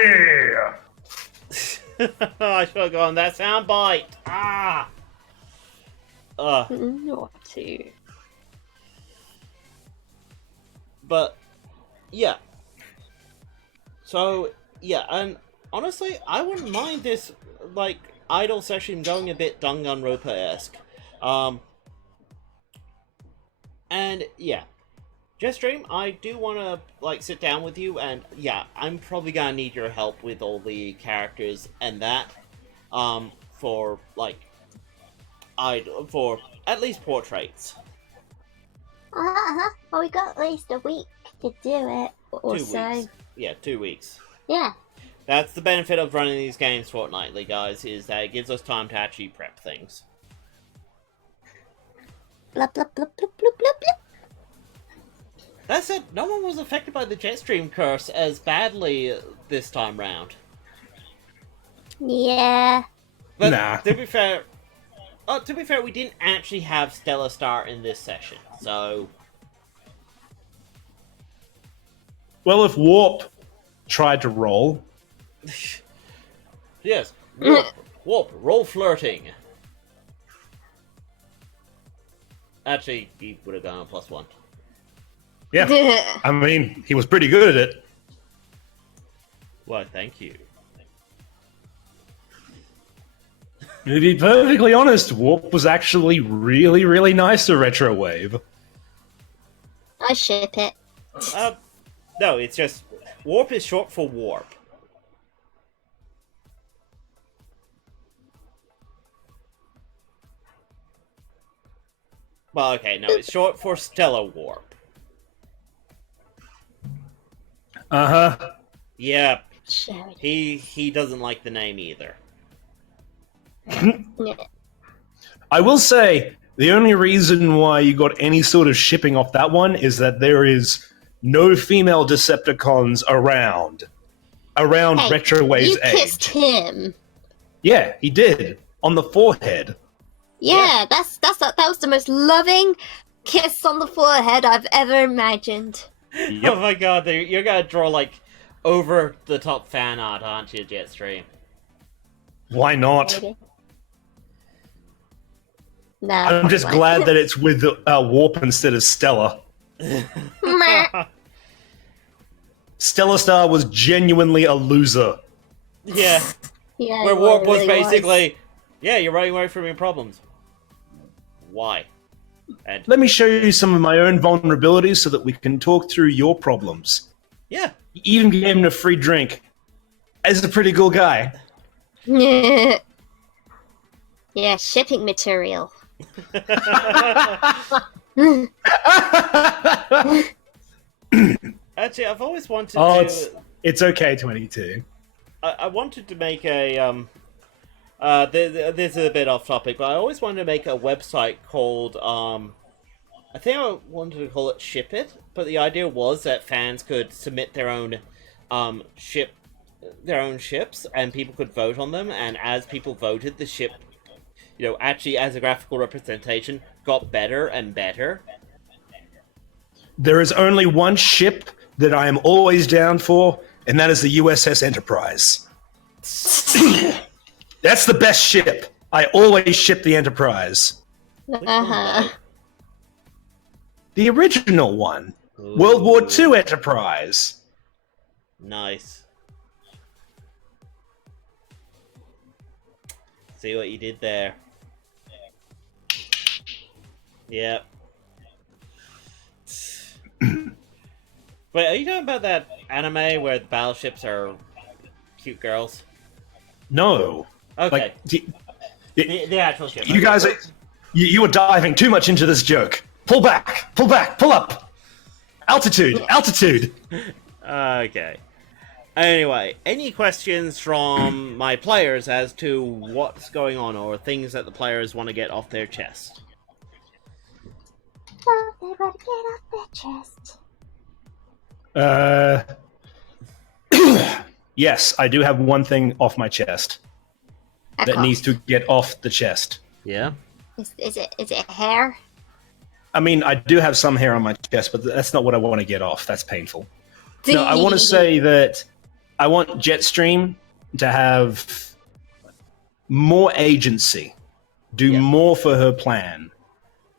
I should have gone that soundbite. Ah. Naughty. But yeah. So yeah, and honestly, I wouldn't mind this like idle session going a bit Danganronpa-esque. And yeah, JetStream, I do want to like sit down with you, and yeah, I'm probably gonna need your help with all the characters and that, for like, for at least portraits. Well, we got at least a week to do it, or 2 so. weeks. Yeah, 2 weeks. Yeah. That's the benefit of running these games fortnightly, guys, is that it gives us time to actually prep things. Blah blah blah blah blah blah blah. That said, no one was affected by the JetStream curse as badly this time round. Yeah. But Nah. to be fair, we didn't actually have Stellar Star in this session, so Well, if Warp tried to roll, yes, Warp, roll flirting. Actually, he would have gone on +1. yeah, I mean, he was pretty good at it. Why, thank you. To be perfectly honest, Warp was actually really, really nice to Retro Wave. I ship it. No, it's just Warp is short for warp. Well, okay, no, it's short for Stellar Warp. Uh-huh. Yeah, Charity. he doesn't like the name either. Yeah. I will say, the only reason why you got any sort of shipping off that one is that there is no female Decepticons around Hey, Retro Wave's you kissed age. him. Yeah, he did. On the forehead. Yeah, that was the most loving kiss on the forehead I've ever imagined. Oh my god, you're gonna draw like over the top fan art, aren't you, Jetstream? Why not? Maybe. No, I'm just probably glad that it's with Warp instead of Stella. Meh. Stellar Star was genuinely a loser. Yeah, Yeah, where it Warp was really basically, yeah, you're running away from your problems. Why? And Let me show you some of my own vulnerabilities so that we can talk through your problems. yeah, You even gave him a free drink. As a pretty cool guy. was. Yeah, shipping material. actually, I've always wanted Oh, to. it's okay, 22. I wanted to make a this is a bit off topic, but I always wanted to make a website called I think I wanted to call it Ship It, but the idea was that fans could submit their own ships, and people could vote on them, and as people voted, the ship, actually as a graphical representation, got better and better. There is only one ship that I am always down for, and that is the USS Enterprise. That's the best ship. I always ship the Enterprise. Uh-huh. The original one. Ooh. World War II Enterprise. Nice. See what you did there. Yep. Wait, are you talking about that anime where the battleships are cute girls? No. Okay. Like, The actual ship. you guys, you are diving too much into this joke. Pull back, pull back, pull up. Altitude, altitude. Okay. Anyway, any questions from my players as to what's going on or things that the players want to get off their chest? What they want to get off their chest. Yes, I do have one thing off my chest that needs to get off the chest. Yeah? Is it hair? I mean, I do have some hair on my chest, but that's not what I want to get off. That's painful. No, I want to say that I want JetStream to have more agency, do more for her plan.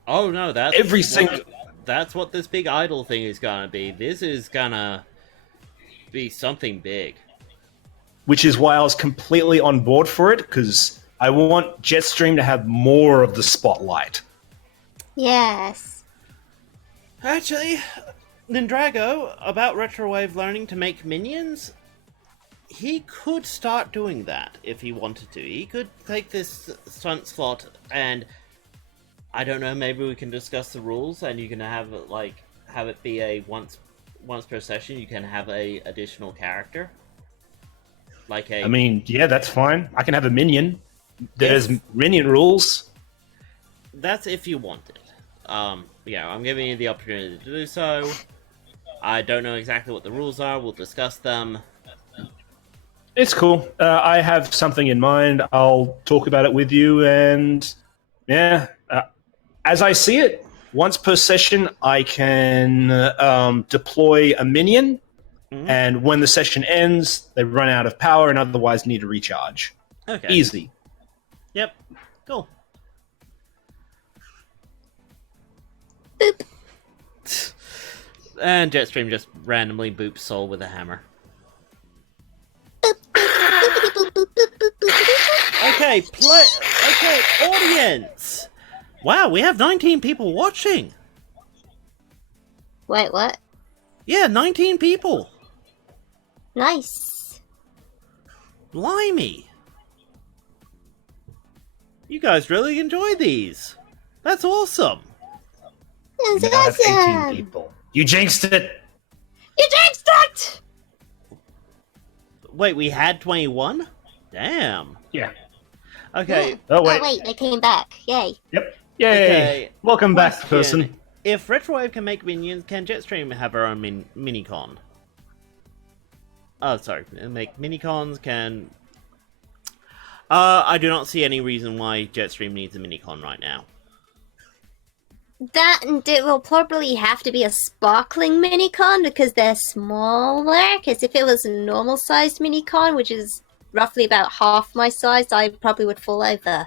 Oh no, that's Every single. That's what this big idol thing is gonna be. This is gonna be something big. Which is why I was completely on board for it, because I want JetStream to have more of the spotlight. Yes. Actually, Nindrago, about Retrowave learning to make minions, he could start doing that if he wanted to. He could take this stunt slot and, I don't know, maybe we can discuss the rules and you can have it, like, have it be a once per session you can have a additional character. Like a... I mean, yeah, that's fine. I can have a minion. There's minion rules. That's if you want it. Yeah, I'm giving you the opportunity to do so. I don't know exactly what the rules are. We'll discuss them. It's cool. I have something in mind. I'll talk about it with you, and yeah, as I see it, once per session, I can deploy a minion, and when the session ends, they run out of power and otherwise need to recharge. Okay. Easy. Yep. Cool. Boop. And JetStream just randomly boops Soul with a hammer. Okay, okay, audience! Wow, we have 19 people watching! Wait, what? Yeah, 19 people! Nice. Blimey! You guys really enjoy these! That's awesome! That's We now have 18 awesome. people. You jinxed it! You jinxed it! Wait, we had 21? Damn. Yeah. Okay, Oh, wait. They came back. Yay. Yep. Yay! Okay, Welcome back, question. person. If Retrowave can make minions, can JetStream have her own minicon? Oh, sorry. Make minicons can... I do not see any reason why JetStream needs a minicon right now. That and it will probably have to be a sparkling minicon because they're smaller. Because if it was a normal sized minicon, which is roughly about half my size, I probably would fall over.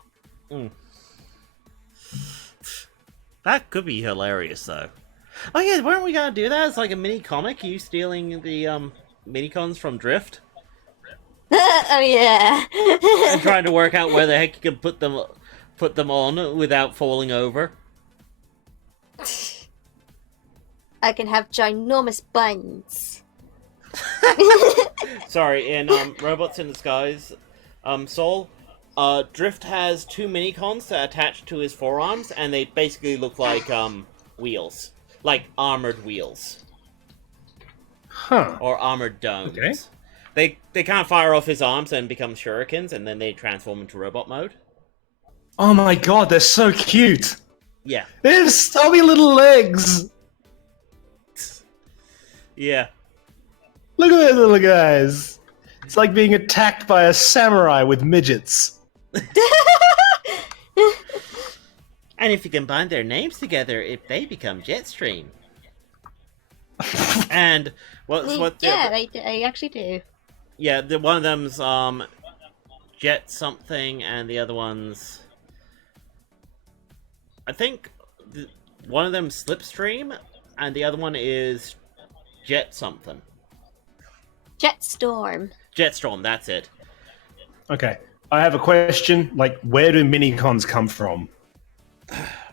That could be hilarious, though. Oh yeah, weren't we gonna do that? It's like a mini comic, you stealing the minicons from Drift Oh yeah. and trying to work out where the heck you can put them on without falling over. I can have ginormous buns. Sorry, in Robots in Disguise, Soul, Drift has two minicons that attach to his forearms, and they basically look like wheels, like armored wheels Huh. or armored domes. Okay. They kind of fire off his arms and become shurikens, and then they transform into robot mode. Oh my god, they're so cute! Yeah, They have stubby little legs! yeah. Look at those little guys! It's like being attacked by a samurai with midgets. And if you combine their names together, they become JetStream. And what? Yeah, they actually do. Yeah, one of them's Jet something, and the other one's, I think, one of them's Slipstream, and the other one is Jet something. Jetstorm. Jetstorm, that's it. Okay, I have a question. Like, where do minicons come from?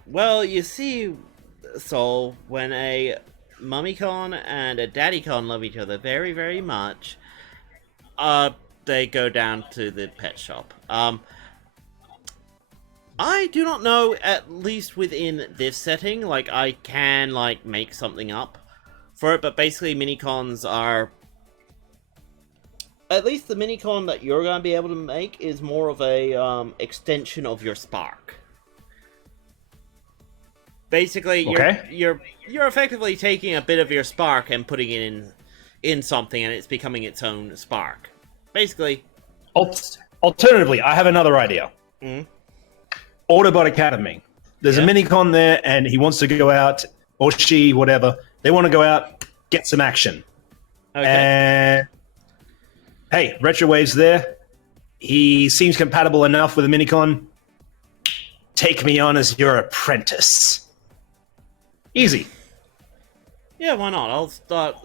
Well, you see, Soul, when a MummyCon and a DaddyCon love each other very, very much, they go down to the pet shop. I do not know, at least within this setting, like, I can, like, make something up for it, but basically minicons are... At least the minicon that you're going to be able to make is more of a, extension of your Spark. Basically, you're effectively taking a bit of your Spark and putting it in something, and it's becoming its own Spark. Basically... Alternatively, I have another idea. Mm-hmm. Autobot Academy. There's a minicon there, and he wants to go out, or she, whatever. They want to go out, get some action. Okay. And hey, Retrowave's there. He seems compatible enough with a minicon. Take me on as your apprentice. Easy. Yeah, why not? I'll start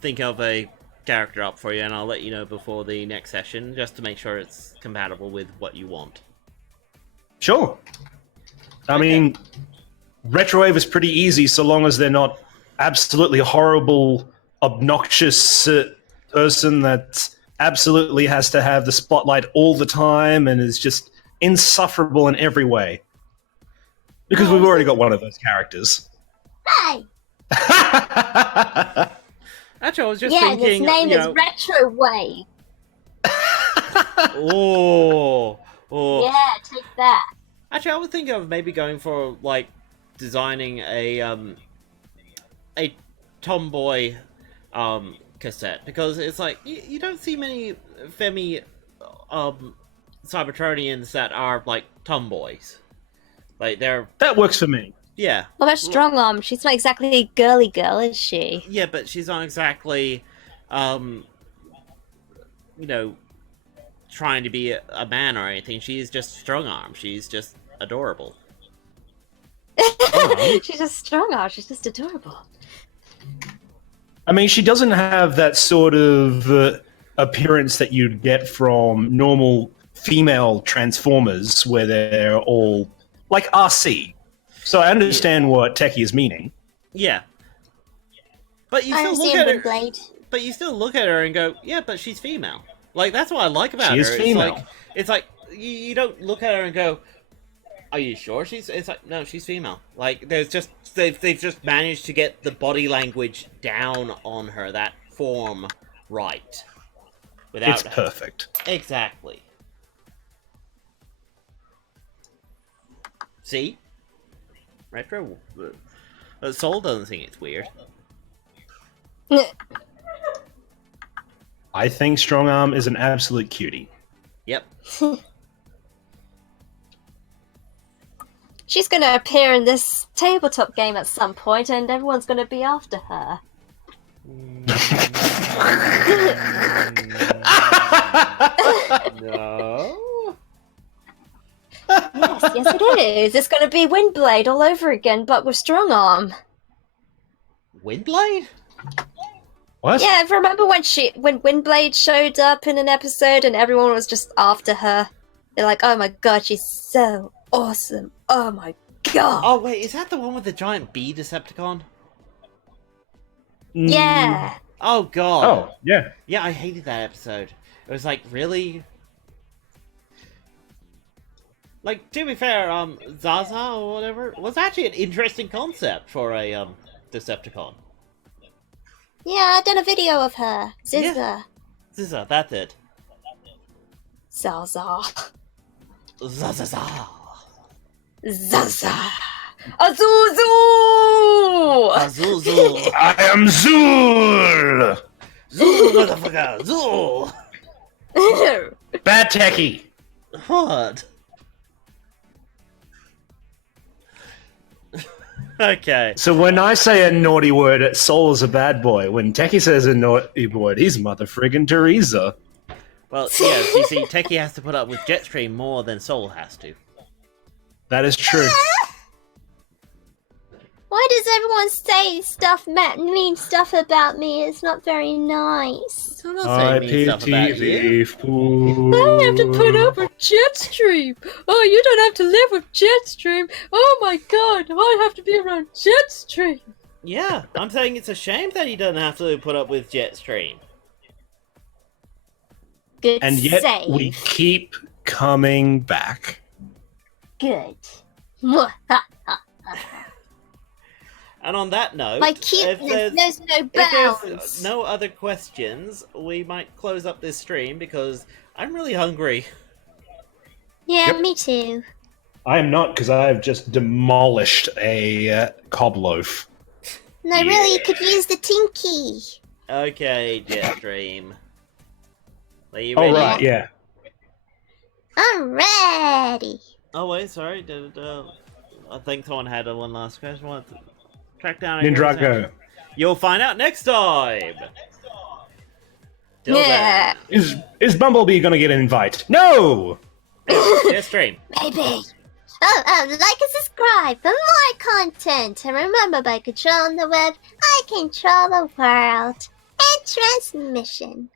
think of a character up for you, and I'll let you know before the next session, just to make sure it's compatible with what you want. Sure. I mean, Retrowave is pretty easy so long as they're not absolutely horrible, obnoxious person that absolutely has to have the spotlight all the time and is just insufferable in every way. Because we've already got one of those characters. Hi! Actually, I was just Yeah, thinking... his name is Retrowave. Oh... Yeah, take that. Actually, I was thinking of maybe going for, like, designing a tomboy, cassette. Because it's like, you don't see many femi, Cybertronians that are, like, tomboys. Like, they're... That works for me. Yeah. What about Strong Arm? She's not exactly a girly girl, is she? Yeah, but she's not exactly, you know, trying to be a man or anything. She's just strong arm. She's just adorable. She's just strong arm. She's just adorable. I mean, she doesn't have that sort of appearance that you'd get from normal female Transformers, where they're all like RC. So I understand what Techie is meaning. Yeah. But you I still look understand at her. Windblade. But you still look at her and go, yeah, but she's female. Like, that's what I like about her. She is female. It's like you don't look at her and go, are you sure she's... It's like, no, she's female. Like, there's just... They've just managed to get the body language down on her, that form right. Without... It's perfect. Exactly. See? Retro... Soul doesn't think it's weird. I think Strong Arm is an absolute cutie. Yep. She's going to appear in this tabletop game at some point, and everyone's going to be after her. No. Yes, it is. It's going to be Windblade all over again, but with Strong Arm. Windblade? What? Yeah, remember when Windblade showed up in an episode and everyone was just after her? They're like, oh my god, she's so awesome. Oh my god. Oh, wait, is that the one with the giant bee Decepticon? Yeah. Oh, God. Oh, yeah. Yeah, I hated that episode. It was like, really? Like, to be fair, Zaza or whatever was actually an interesting concept for a, Decepticon. Yeah, I done a video of her. Zizza. Yeah. Zaza, that's it. Zaza. Zaza. Zaza. Azuzu! Azuzu. I am Zool! Zool, motherfucker! Zool! Bad Techie! What? Okay. So when I say a naughty word, Soul is a bad boy. When Techie says a naughty word, he's mother friggin' Teresa. Well, yes, you see, Techie has to put up with Jetstream more than Soul has to. That is true. Why does everyone say mean stuff about me? It's not very nice. I'm not I saying mean stuff pity about you. thee, fool. I have to put up with Jetstream. Oh, you don't have to live with Jetstream. Oh my god, I have to be around Jetstream. Yeah, I'm saying it's a shame that he doesn't have to put up with JetStream. Good And yet save. we keep coming back. Good. And on that note, My if cuteness there's, knows no if there's bounds. no other questions, we might close up this stream because I'm really hungry. Yeah, Yep. me too. I am not, because I have just demolished a cob loaf. No, really, you could use the Tinky. Okay, JetStream. Are you Oh, ready? right, yeah. I'm ready. Oh wait, sorry. I think someone had one last question. What? Track down. Nindrago. You'll find out next time. Till Yeah. Is Bumblebee gonna get an invite? No! then, JetStream. Maybe. Oh, like and subscribe for more content. And remember, by controlling the web, I control the world. And transmission.